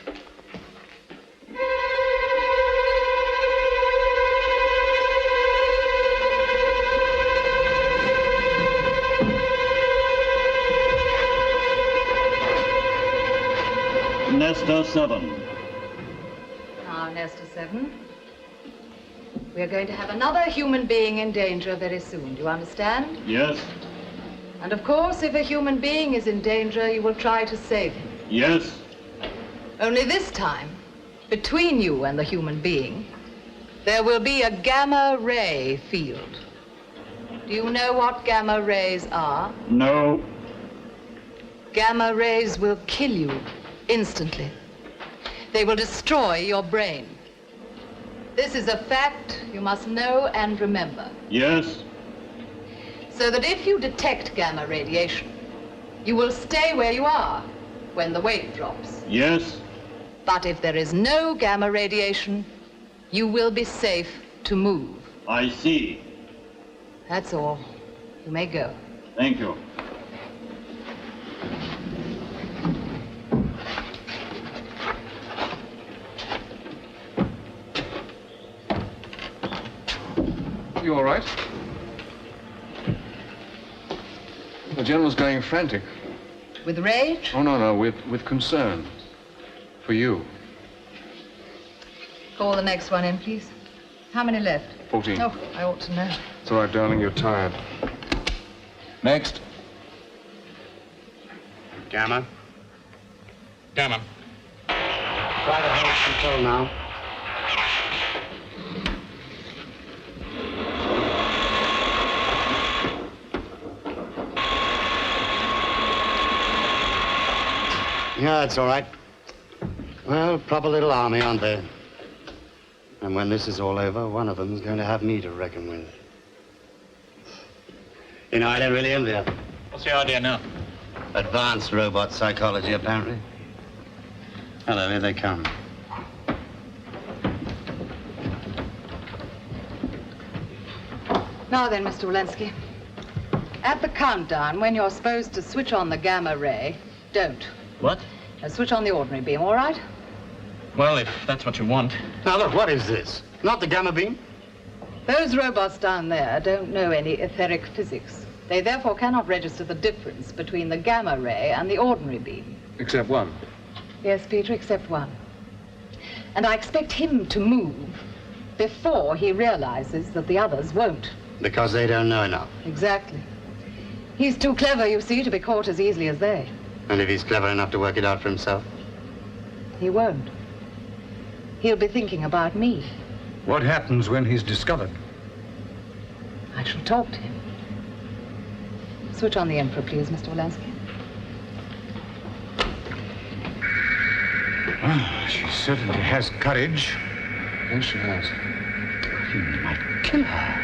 Nestor 7. Now, Nestor 7, we are going to have another human being in danger very soon. Do you understand? Yes. And of course, if a human being is in danger, you will try to save him. Yes. Only this time, between you and the human being, there will be a gamma ray field. Do you know what gamma rays are? No. Gamma rays will kill you instantly. They will destroy your brain. This is a fact you must know and remember. Yes. So that if you detect gamma radiation, you will stay where you are when the weight drops. Yes. But if there is no gamma radiation, you will be safe to move. I see. That's all. You may go. Thank you. You all right? The General's going frantic. With rage? Oh, no, with concern. For you. Call the next one in, please. How many left? 14. Oh, I ought to know. It's all right, darling, you're tired. Next. Gamma. Gamma. Try to hold control now. Yeah, that's all right. Well, proper little army, aren't they? And when this is all over, one of them's going to have me to reckon with. You know, I don't really envy her. What's the idea now? Advanced robot psychology, apparently. Hello, here they come. Now then, Mr. Walensky. At the countdown, when you're supposed to switch on the gamma ray, don't. What? Now switch on the ordinary beam, all right? Well, if that's what you want. Now, look, what is this? Not the gamma beam? Those robots down there don't know any etheric physics. They therefore cannot register the difference between the gamma ray and the ordinary beam. Except one. Yes, Peter, except one. And I expect him to move before he realizes that the others won't. Because they don't know enough. Exactly. He's too clever, you see, to be caught as easily as they. And if he's clever enough to work it out for himself? He won't. He'll be thinking about me. What happens when he's discovered? I shall talk to him. Switch on the Emperor, please, Mr. Walensky. Well, she certainly has courage. Yes, she has. He might kill her.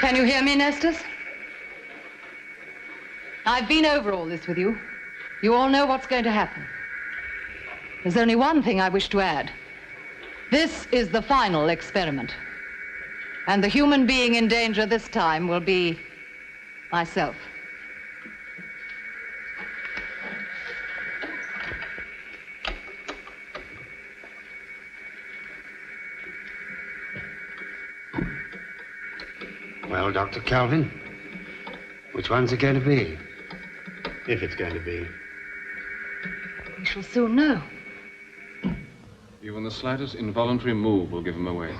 Can you hear me, Nestus? I've been over all this with you. You all know what's going to happen. There's only one thing I wish to add. This is the final experiment. And the human being in danger this time will be myself. Well, Dr. Calvin, which one's it going to be? If it's going to be. We shall soon know. Even the slightest involuntary move will give him away.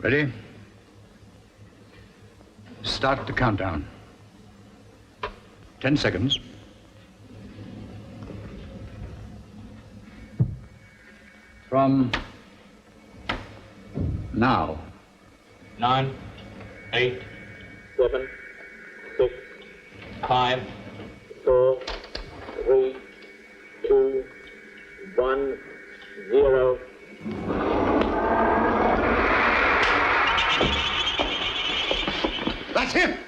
Ready? Start the countdown. 10 seconds. From now. 9, 8, 7, 6, 5, 4, 3, 2, 1, 0. That's him!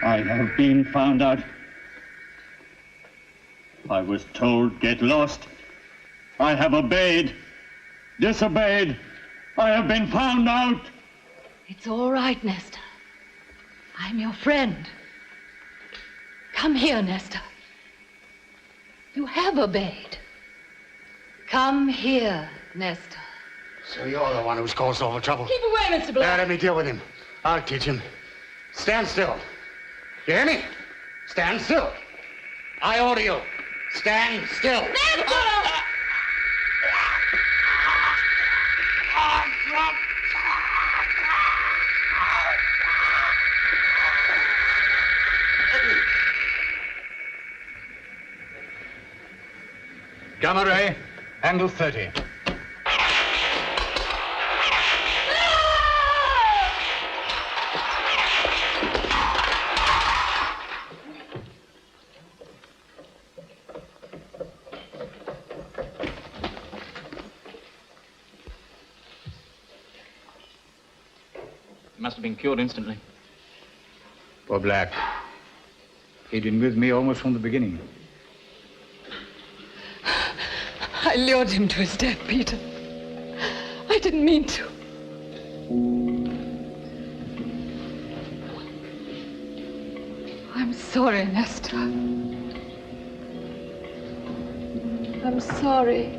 I have been found out. I was told, get lost. I have obeyed. disobeyed. I have been found out. It's all right, Nestor. I'm your friend. Come here, Nestor. You have obeyed. Come here, Nestor. So you're the one who's caused all the trouble. Keep away, Mr. Black. Let me deal with him. I'll teach him. Stand still. You hear me? Stand still. I order you. Stand still. Nestor! Gamma ray, angle 30. Must have been cured instantly. Poor Black. He'd been with me almost from the beginning. I lured him to his death, Peter. I didn't mean to. I'm sorry, Nestor. I'm sorry.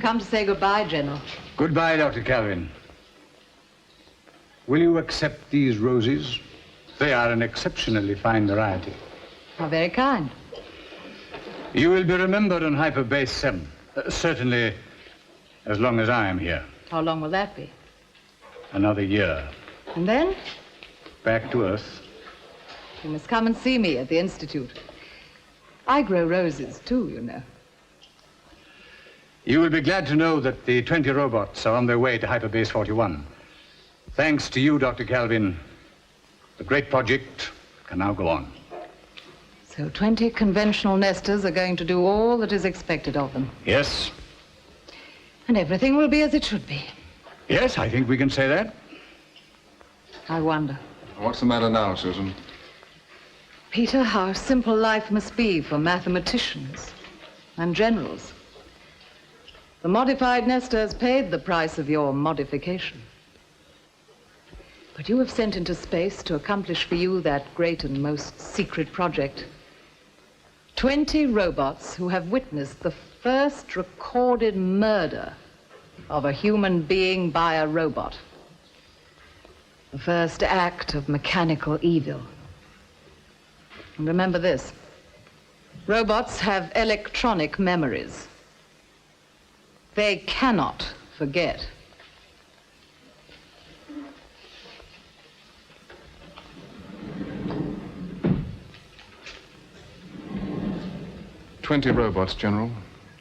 Come to say goodbye, General. Goodbye, Dr. Calvin. Will you accept these roses? They are an exceptionally fine variety. How very kind. You will be remembered on Hyperbase 7. Certainly, as long as I am here. How long will that be? Another year. And then? Back to Earth. You must come and see me at the Institute. I grow roses, too, you know. You will be glad to know that the 20 robots are on their way to Hyperbase 41. Thanks to you, Dr. Calvin, the great project can now go on. So 20 conventional nesters are going to do all that is expected of them. Yes. And everything will be as it should be. Yes, I think we can say that. I wonder. What's the matter now, Susan? Peter, how simple life must be for mathematicians and generals. The modified nesters paid the price of your modification. But you have sent into space to accomplish for you that great and most secret project. 20 robots who have witnessed the first recorded murder of a human being by a robot. The first act of mechanical evil. And remember this, robots have electronic memories. They cannot forget. "20 robots, General,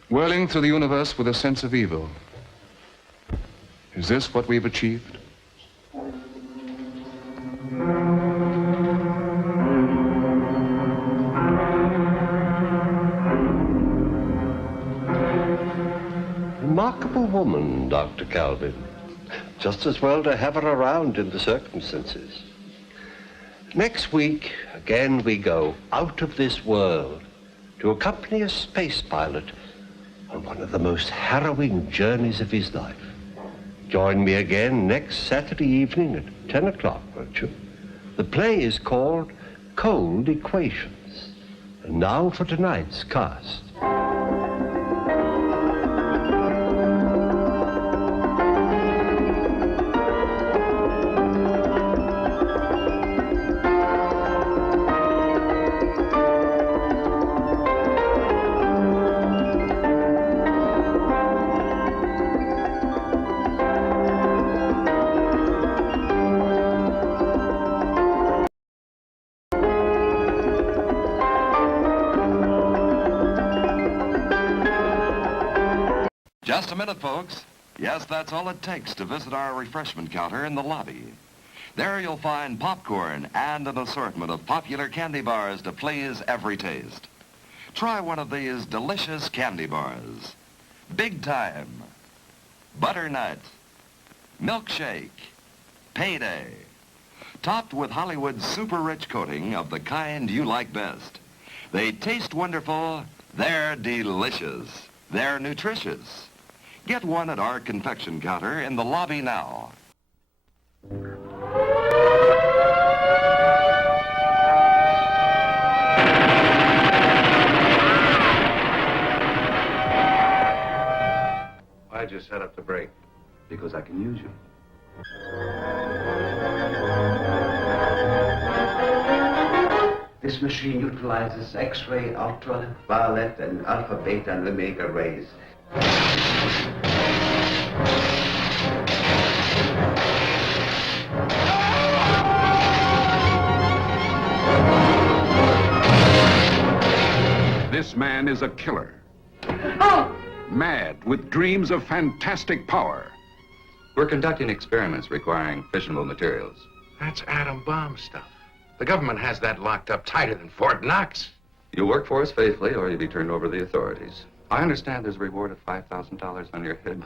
whirling through the universe with a sense of evil. Is this what we've achieved? Remarkable woman, Dr. Calvin. Just as well to have her around in the circumstances. Next week, again we go out of this world to accompany a space pilot on one of the most harrowing journeys of his life. Join me again next Saturday evening at 10 o'clock, won't you? The play is called Cold Equations. And now for tonight's cast. Just a minute, folks. Yes, that's all it takes to visit our refreshment counter in the lobby. There you'll find popcorn and an assortment of popular candy bars to please every taste. Try one of these delicious candy bars. Big Time, Butternut, Milkshake, Payday, topped with Hollywood's super rich coating of the kind you like best. They taste wonderful, they're delicious, they're nutritious. Get one at our confection counter in the lobby now. Why'd you set up the break? Because I can use you. This machine utilizes X-ray, ultraviolet, and alpha, beta, and omega rays. This man is a killer. Oh! Mad with dreams of fantastic power. We're conducting experiments requiring fissionable materials. That's atom bomb stuff. The government has that locked up tighter than Fort Knox. You'll work for us faithfully, or you'll be turned over to the authorities. I understand there's a reward of $5,000 on your head.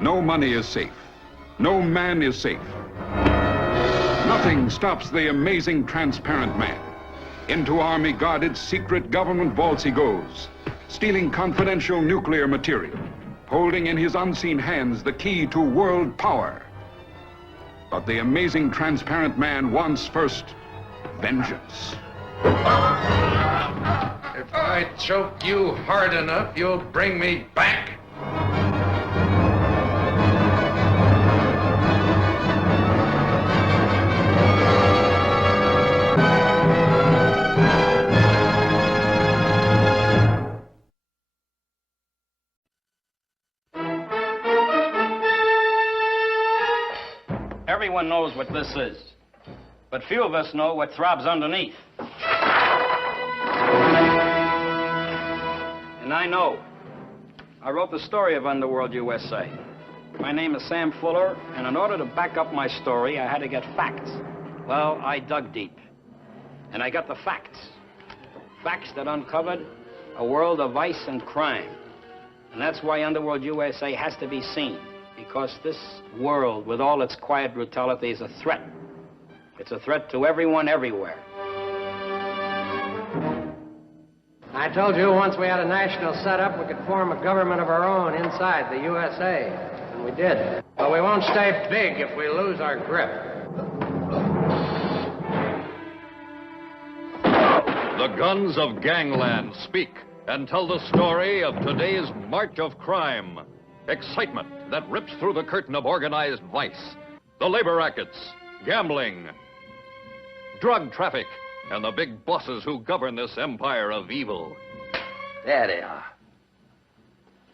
No money is safe. No man is safe. Nothing stops the amazing transparent man. Into army-guarded secret government vaults he goes, stealing confidential nuclear material, holding in his unseen hands the key to world power. But the amazing transparent man wants first vengeance. If I choke you hard enough, you'll bring me back. Everyone knows what this is, but few of us know what throbs underneath. And I know. I wrote the story of Underworld USA. My name is Sam Fuller, and in order to back up my story, I had to get facts. Well, I dug deep, and I got the facts. Facts that uncovered a world of vice and crime. And that's why Underworld USA has to be seen. Because this world, with all its quiet brutality, is a threat. It's a threat to everyone, everywhere. I told you once we had a national setup, we could form a government of our own inside the USA. And we did. But we won't stay big if we lose our grip. The guns of gangland speak and tell the story of today's march of crime. Excitement that rips through the curtain of organized vice, the labor rackets, gambling, drug traffic, and the big bosses who govern this empire of evil. There they are.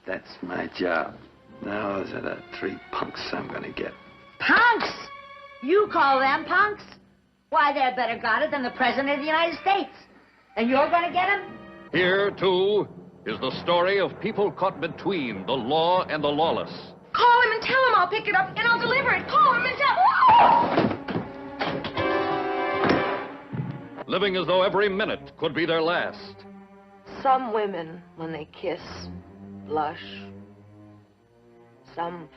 That's my job. Now those are the 3 punks I'm gonna get. Punks? You call them punks? Why, they're better got it than the President of the United States. And you're gonna get them? Here, too, is the story of people caught between the law and the lawless. Call him and tell him I'll pick it up and I'll deliver it. Call him and tell... Living as though every minute could be their last. Some women, when they kiss, blush. Some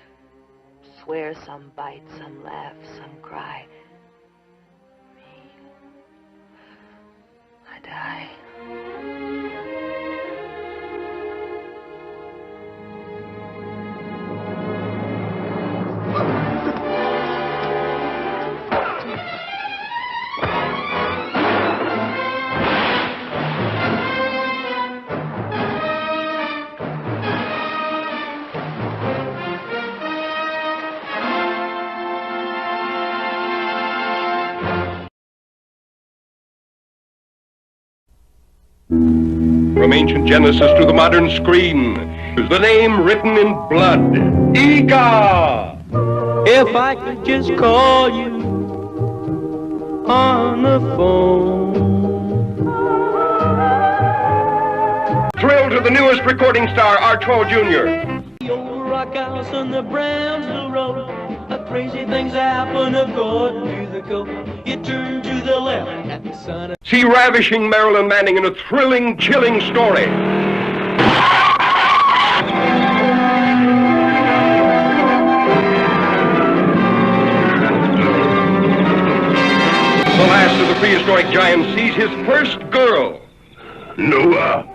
swear, some bite, some laugh, some cry. Me, I die. From ancient Genesis to the modern screen, the name written in blood, Ika! If I could just call you on the phone. Thrilled to of the newest recording star, Archwell Jr. The old rock house on the Brownsville Road. Crazy things happen according to the code. You turn to the left at the sun. See ravishing Marilyn Manning in a thrilling, chilling story. The last of the prehistoric giants sees his first girl. Noah.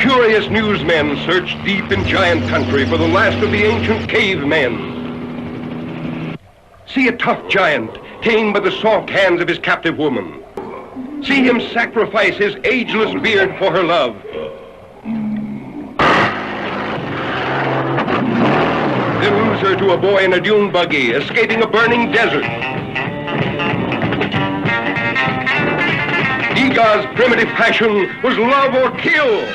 Curious newsmen search deep in giant country for the last of the ancient cavemen. See a tough giant tamed by the soft hands of his captive woman. See him sacrifice his ageless beard for her love. Then lose her to a boy in a dune buggy, escaping a burning desert. Igor's primitive passion was love or kill.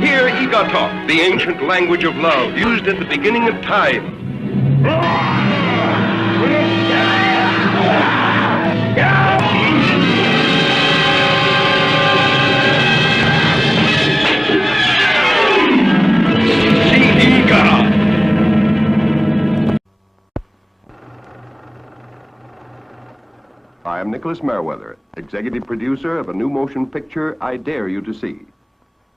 Hear Igor talk, the ancient language of love, used at the beginning of time. See Igor! I am Nicholas Merriweather, executive producer of a new motion picture I dare you to see.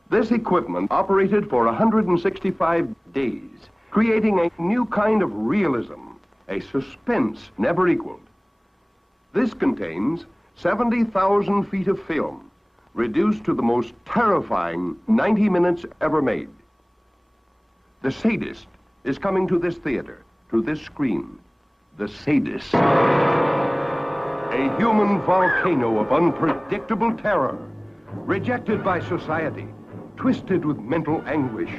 This equipment operated for 165 days, creating a new kind of realism, a suspense never equaled. This contains 70,000 feet of film, reduced to the most terrifying 90 minutes ever made. The Sadist is coming to this theater, to this screen. The Sadist. A human volcano of unpredictable terror, rejected by society, twisted with mental anguish,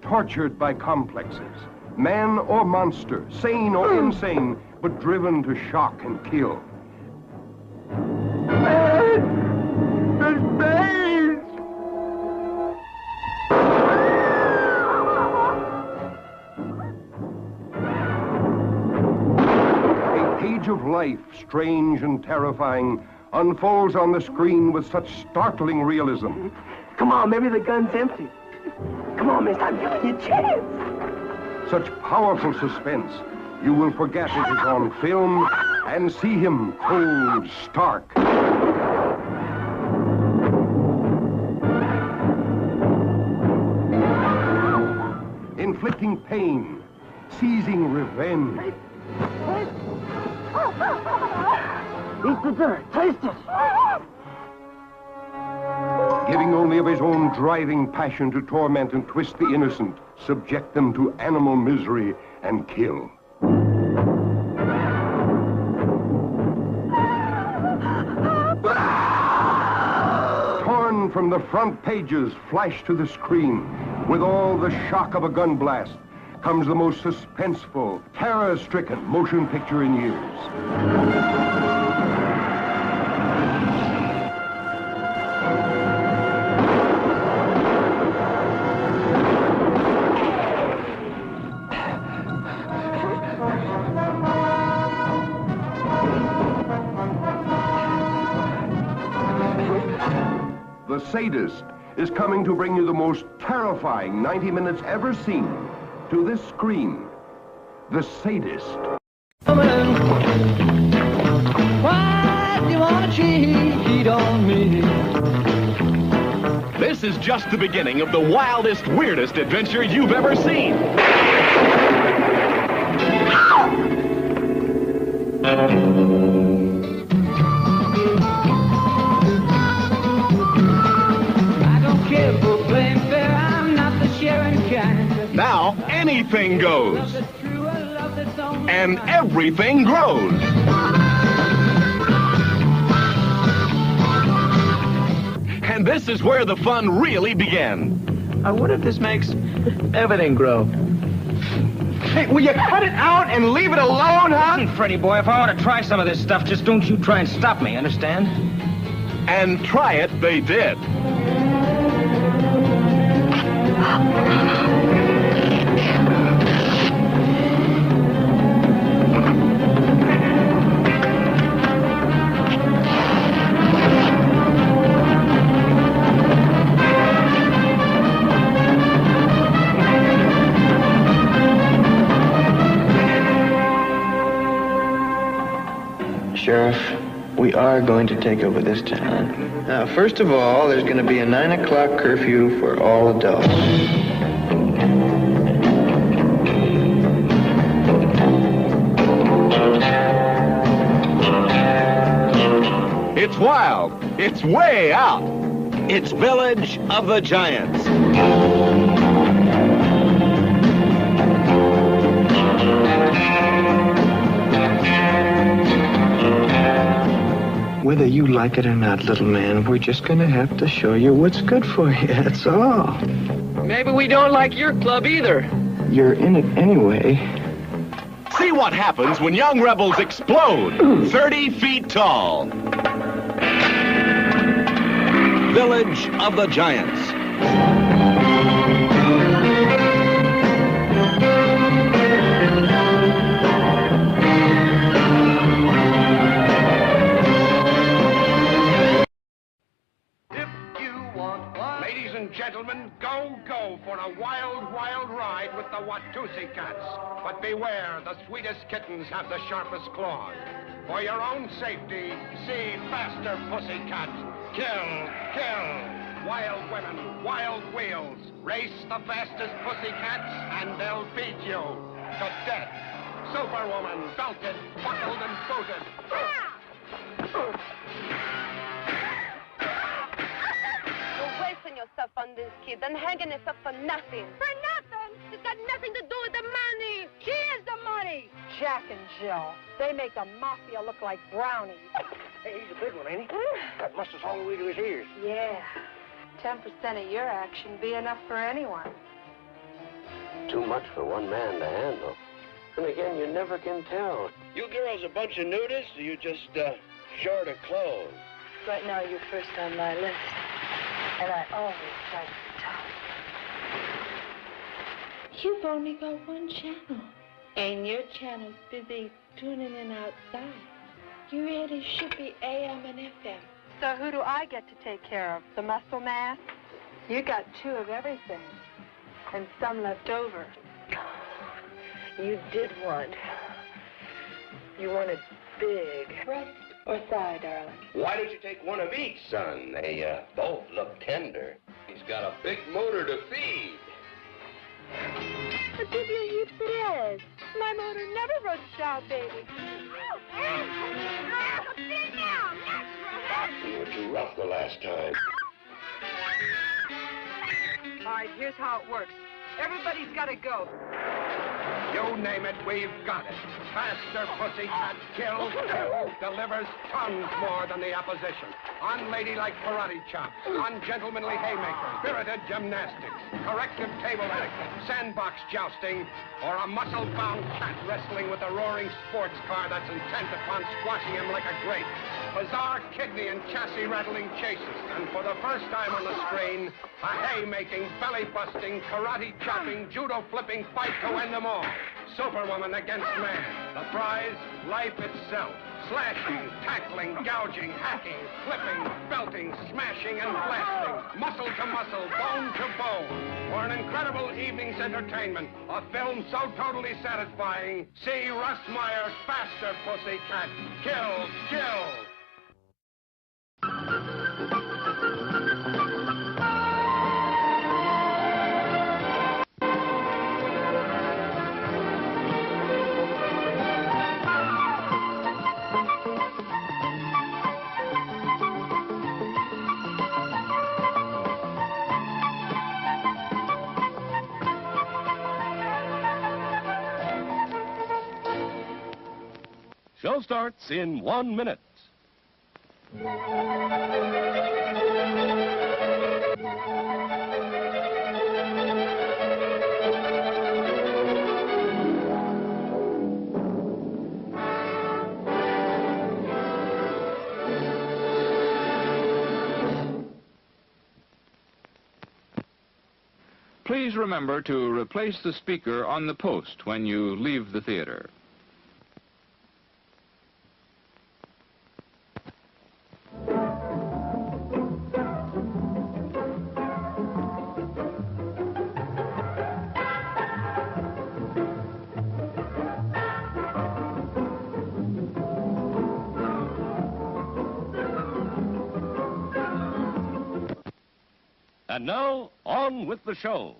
tortured by complexes, man or monster, sane or insane, but driven to shock and kill. Of life, strange and terrifying, unfolds on the screen with such startling realism. Come on, maybe the gun's empty. Come on, mister, I'm giving you a chance. Such powerful suspense, you will forget it is on film and see him cold, stark. Inflicting pain, seizing revenge. Eat the dirt. Taste it. Giving only of his own driving passion to torment and twist the innocent, subject them to animal misery, and kill. Torn from the front pages, flashed to the screen, with all the shock of a gun blast, comes the most suspenseful, terror-stricken motion picture in years. The Sadist is coming to bring you the most terrifying 90 minutes ever seen to this screen. The Sadist. Why do you want to cheat on me? This is just the beginning of the wildest, weirdest adventure you've ever seen. Now, anything goes. And everything grows. And this is where the fun really began. I wonder if this makes everything grow. Hey, will you cut it out and leave it alone, huh? Listen, Freddie boy, if I want to try some of this stuff, just don't you try and stop me, understand? And try it they did. Sheriff. We are going to take over this town. Now, first of all, there's going to be a 9 o'clock curfew for all adults. It's wild. It's way out. It's Village of the Giants. Whether you like it or not, little man, we're just gonna have to show you what's good for you, that's all. Maybe we don't like your club either. You're in it anyway. See what happens when young rebels explode 30 feet tall. Village of the Giants. Ladies and gentlemen, go for a wild, wild ride with the Watusi cats. But beware, the sweetest kittens have the sharpest claws. For your own safety, see faster pussycats. Kill. Wild women, wild wheels. Race the fastest pussycats, and they'll beat you to death. Superwoman, belted, buckled, and booted. You're wasting yourself on this kid and hanging yourself for nothing. For nothing? It's got nothing to do with the money. She is the money. Jack and Jill, they make the mafia look like brownies. Hey, he's a big one, ain't he? Got muscles all the way to his ears. Yeah. 10% of your action be enough for anyone. Too much for one man to handle. And again, you never can tell. You girls a bunch of nudists, or you just, short of clothes? Right now, you're first on my list. And I always try to be top. You've only got one channel. And your channel's busy tuning in outside. You really should be AM and FM. So who do I get to take care of? The muscle mass? You got 2 of everything. And some left over. You did want. You wanted big. Breast or thigh, darling? Why don't you take one of each, son? They, both look tender. He's got a big motor to feed. But give you heaps of rest. My motor never runs out, baby. You were too rough the last time. All right, here's how it works. Everybody's got to go. You name it, we've got it. Faster pussycat kills, delivers tons more than the opposition. Unladylike karate chops, ungentlemanly haymakers, spirited gymnastics, corrective table etiquette, sandbox jousting, or a muscle-bound cat wrestling with a roaring sports car that's intent upon squashing him like a grape. Bizarre kidney and chassis-rattling chases, and for the first time on the screen, a hay-making, belly-busting, karate-chopping, judo-flipping fight to end them all. Superwoman against man. The prize, life itself. Slashing, tackling, gouging, hacking, flipping, belting, smashing, and blasting. Muscle to muscle, bone to bone. For an incredible evening's entertainment, a film so totally satisfying, see Russ Meyer's Faster Pussycat. Kill. Show starts in 1 minute. Please remember to replace the speaker on the post when you leave the theater. And now, on with the show.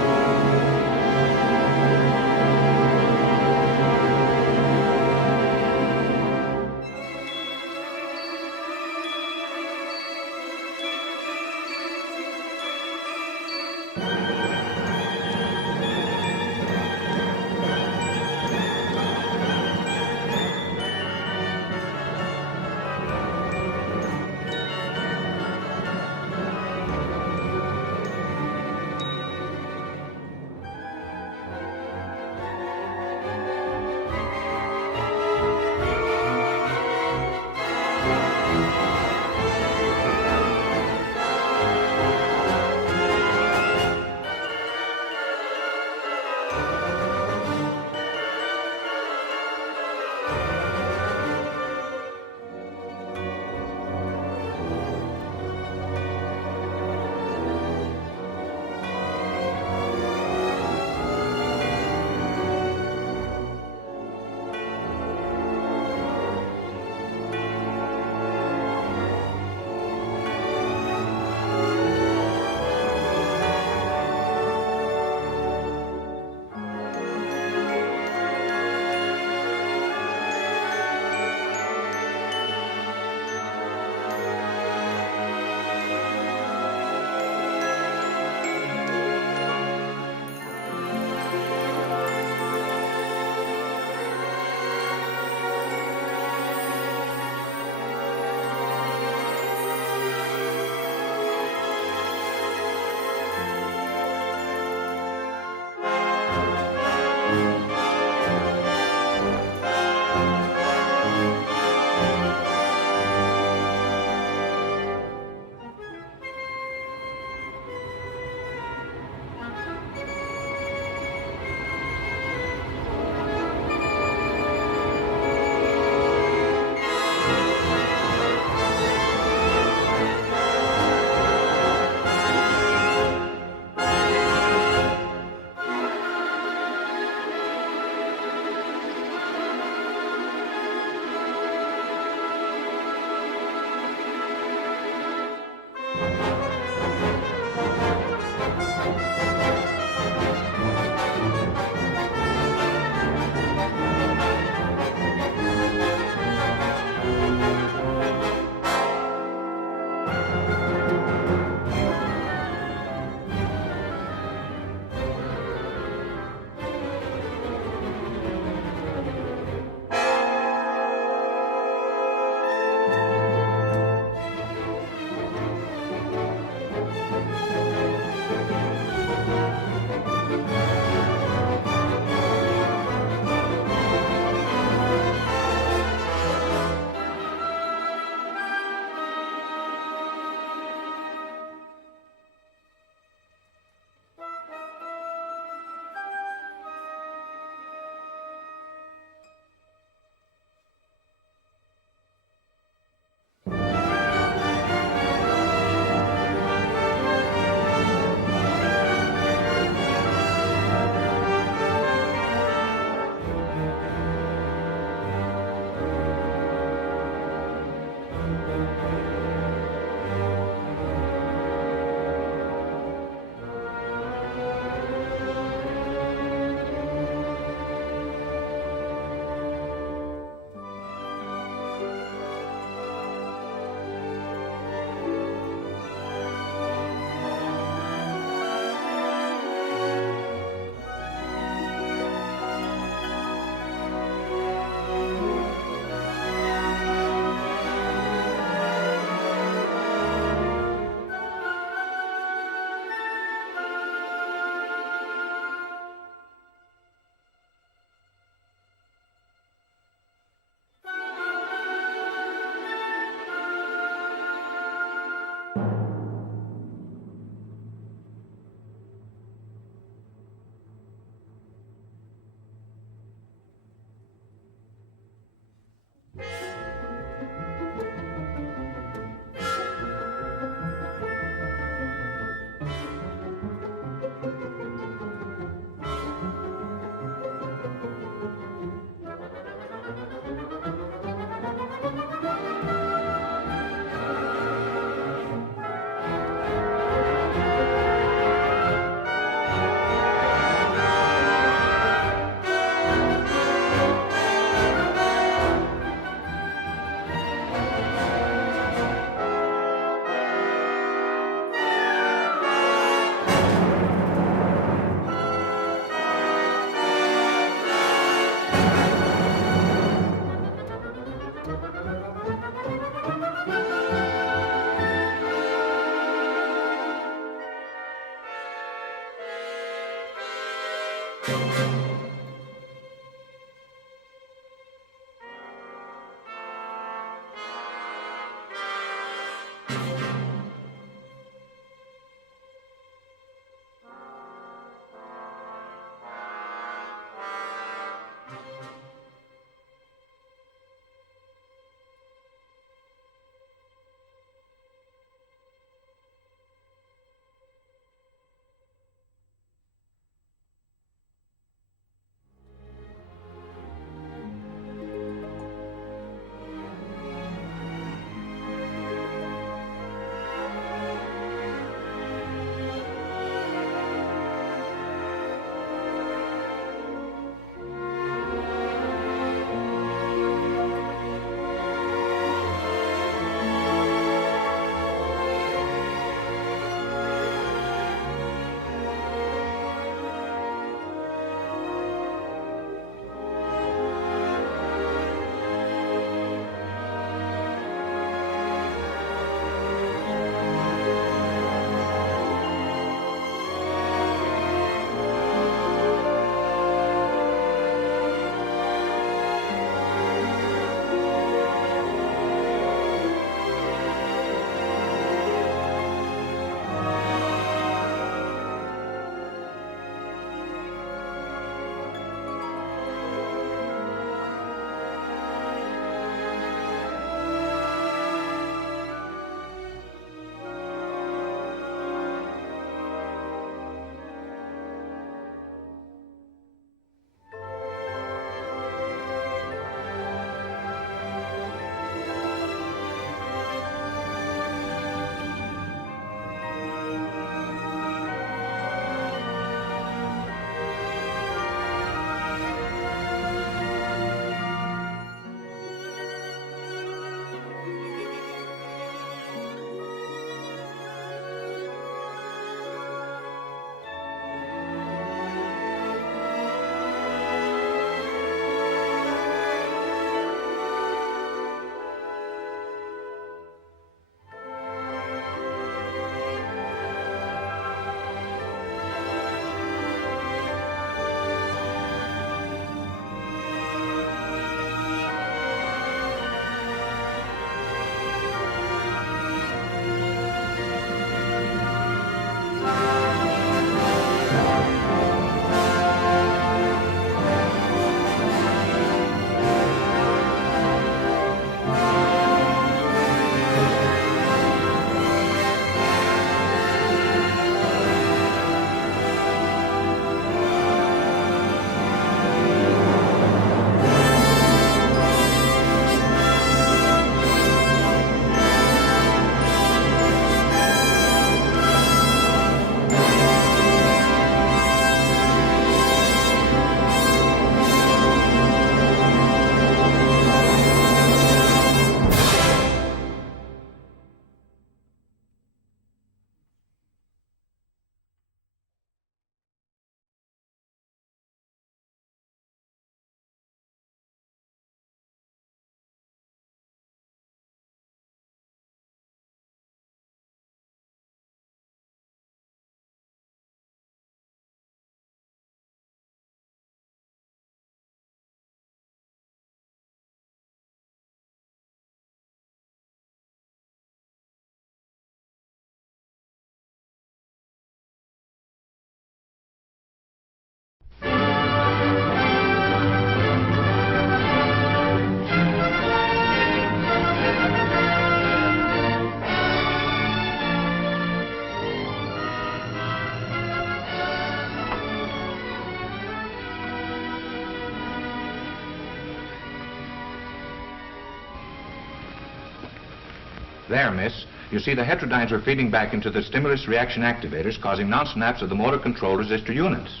There, miss. You see, the heterodynes are feeding back into the stimulus reaction activators, causing non-snaps of the motor control resistor units.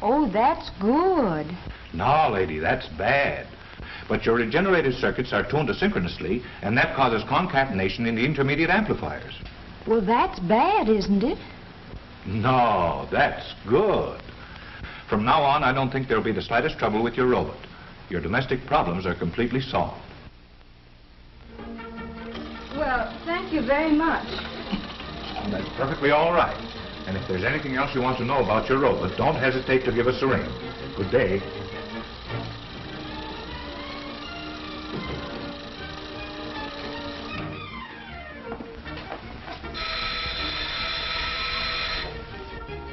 Oh, that's good. No, lady, that's bad. But your regenerated circuits are tuned asynchronously, and that causes concatenation in the intermediate amplifiers. Well, that's bad, isn't it? No, that's good. From now on, I don't think there'll be the slightest trouble with your robot. Your domestic problems are completely solved. Well, thank you very much. That's perfectly all right. And if there's anything else you want to know about your robot, don't hesitate to give us a ring. Good day.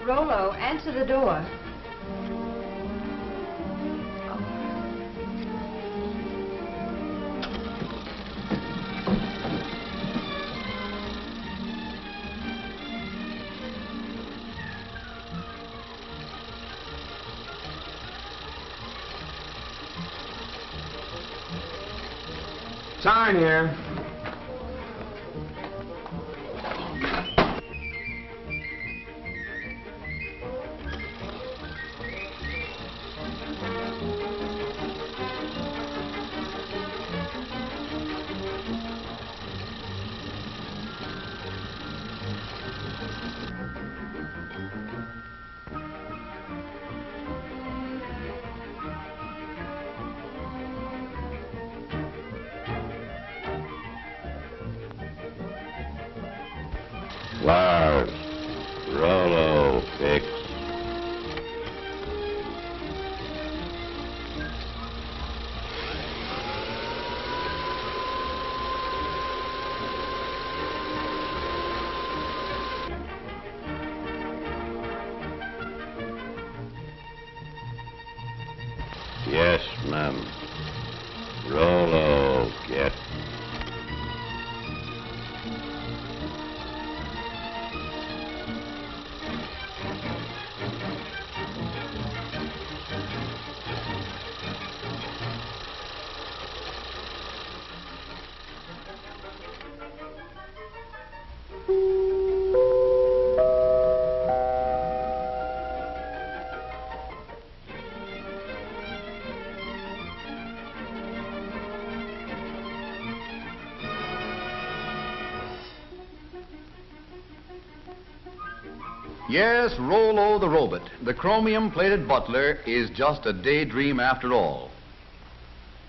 Rollo, answer the door. Sign here. Lars, Rollo, fix. Yes, ma'am. Rollo, get. Yes, Rollo the robot, the chromium-plated butler, is just a daydream after all.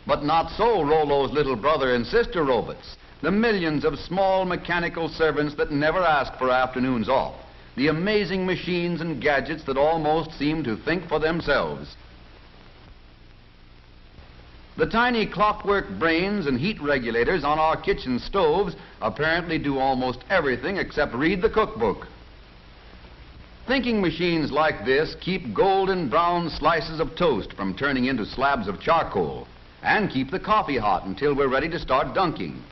But not so Rollo's little brother and sister robots, the millions of small mechanical servants that never ask for afternoons off, the amazing machines and gadgets that almost seem to think for themselves. The tiny clockwork brains and heat regulators on our kitchen stoves apparently do almost everything except read the cookbook. Thinking machines like this keep golden brown slices of toast from turning into slabs of charcoal and keep the coffee hot until we're ready to start dunking.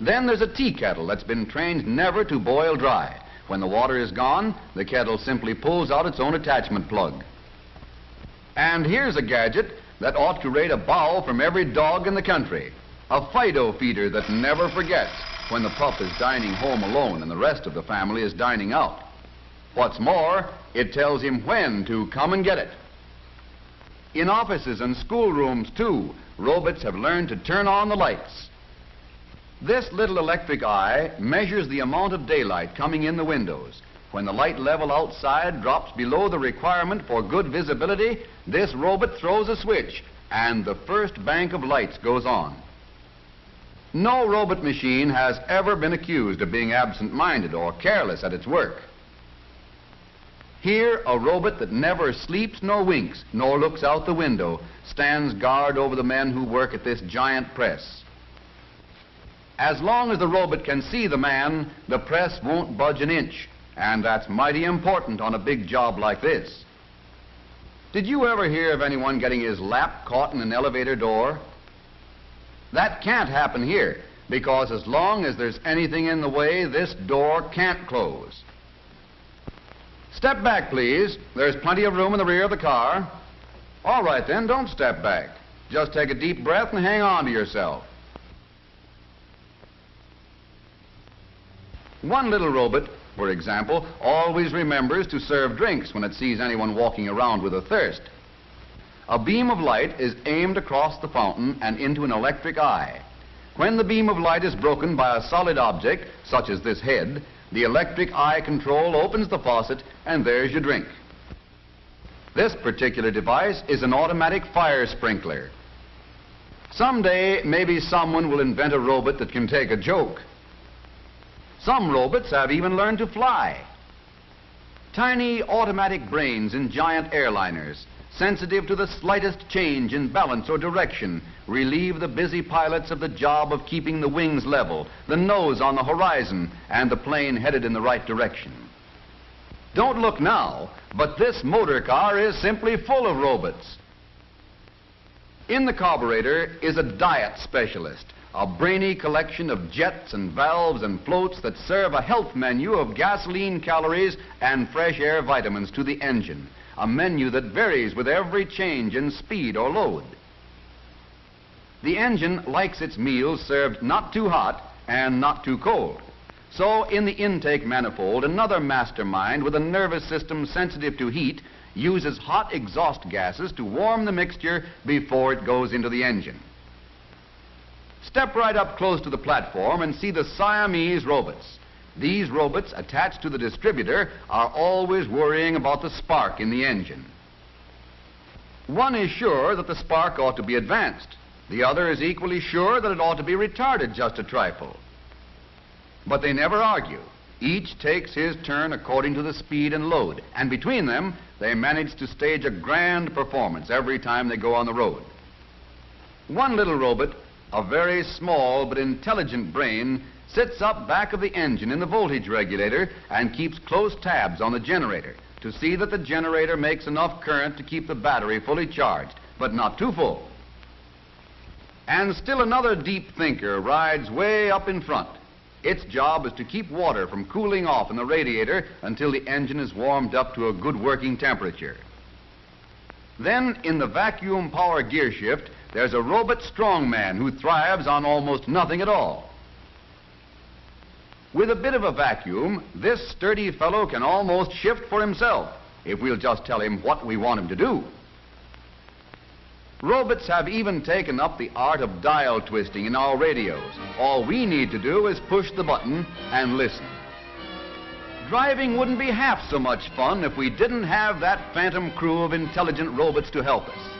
Then there's a tea kettle that's been trained never to boil dry. When the water is gone, the kettle simply pulls out its own attachment plug. And here's a gadget that ought to rate a bow from every dog in the country. A Fido feeder that never forgets when the pup is dining home alone and the rest of the family is dining out. What's more, it tells him when to come and get it. In offices and schoolrooms, too, robots have learned to turn on the lights. This little electric eye measures the amount of daylight coming in the windows. When the light level outside drops below the requirement for good visibility, this robot throws a switch, and the first bank of lights goes on. No robot machine has ever been accused of being absent-minded or careless at its work. Here, a robot that never sleeps nor winks, nor looks out the window, stands guard over the men who work at this giant press. As long as the robot can see the man, the press won't budge an inch, and that's mighty important on a big job like this. Did you ever hear of anyone getting his lap caught in an elevator door? That can't happen here, because as long as there's anything in the way, this door can't close. Step back, please. There's plenty of room in the rear of the car. All right, then, don't step back. Just take a deep breath and hang on to yourself. One little robot, for example, always remembers to serve drinks when it sees anyone walking around with a thirst. A beam of light is aimed across the fountain and into an electric eye. When the beam of light is broken by a solid object, such as this head, the electric eye control opens the faucet, and there's your drink. This particular device is an automatic fire sprinkler. Someday, maybe someone will invent a robot that can take a joke. Some robots have even learned to fly. Tiny automatic brains in giant airliners, sensitive to the slightest change in balance or direction, relieve the busy pilots of the job of keeping the wings level, the nose on the horizon, and the plane headed in the right direction. Don't look now, but this motor car is simply full of robots. In the carburetor is a diet specialist, a brainy collection of jets and valves and floats that serve a health menu of gasoline calories and fresh air vitamins to the engine, a menu that varies with every change in speed or load. The engine likes its meals served not too hot and not too cold. So in the intake manifold, another mastermind with a nervous system sensitive to heat uses hot exhaust gases to warm the mixture before it goes into the engine. Step right up close to the platform and see the Siamese robots. These robots attached to the distributor are always worrying about the spark in the engine. One is sure that the spark ought to be advanced. The other is equally sure that it ought to be retarded just a trifle. But they never argue. Each takes his turn according to the speed and load, and between them, they manage to stage a grand performance every time they go on the road. One little robot, a very small but intelligent brain, sits up back of the engine in the voltage regulator and keeps close tabs on the generator to see that the generator makes enough current to keep the battery fully charged, but not too full. And still another deep thinker rides way up in front. Its job is to keep water from cooling off in the radiator until the engine is warmed up to a good working temperature. Then, in the vacuum power gear shift, there's a robot strongman who thrives on almost nothing at all. With a bit of a vacuum, this sturdy fellow can almost shift for himself, if we'll just tell him what we want him to do. Robots have even taken up the art of dial twisting in our radios. All we need to do is push the button and listen. Driving wouldn't be half so much fun if we didn't have that phantom crew of intelligent robots to help us.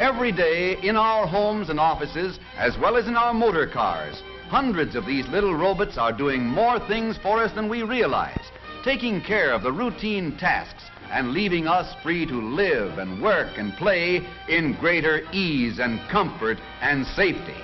Every day, in our homes and offices, as well as in our motor cars, hundreds of these little robots are doing more things for us than we realize, taking care of the routine tasks and leaving us free to live and work and play in greater ease and comfort and safety.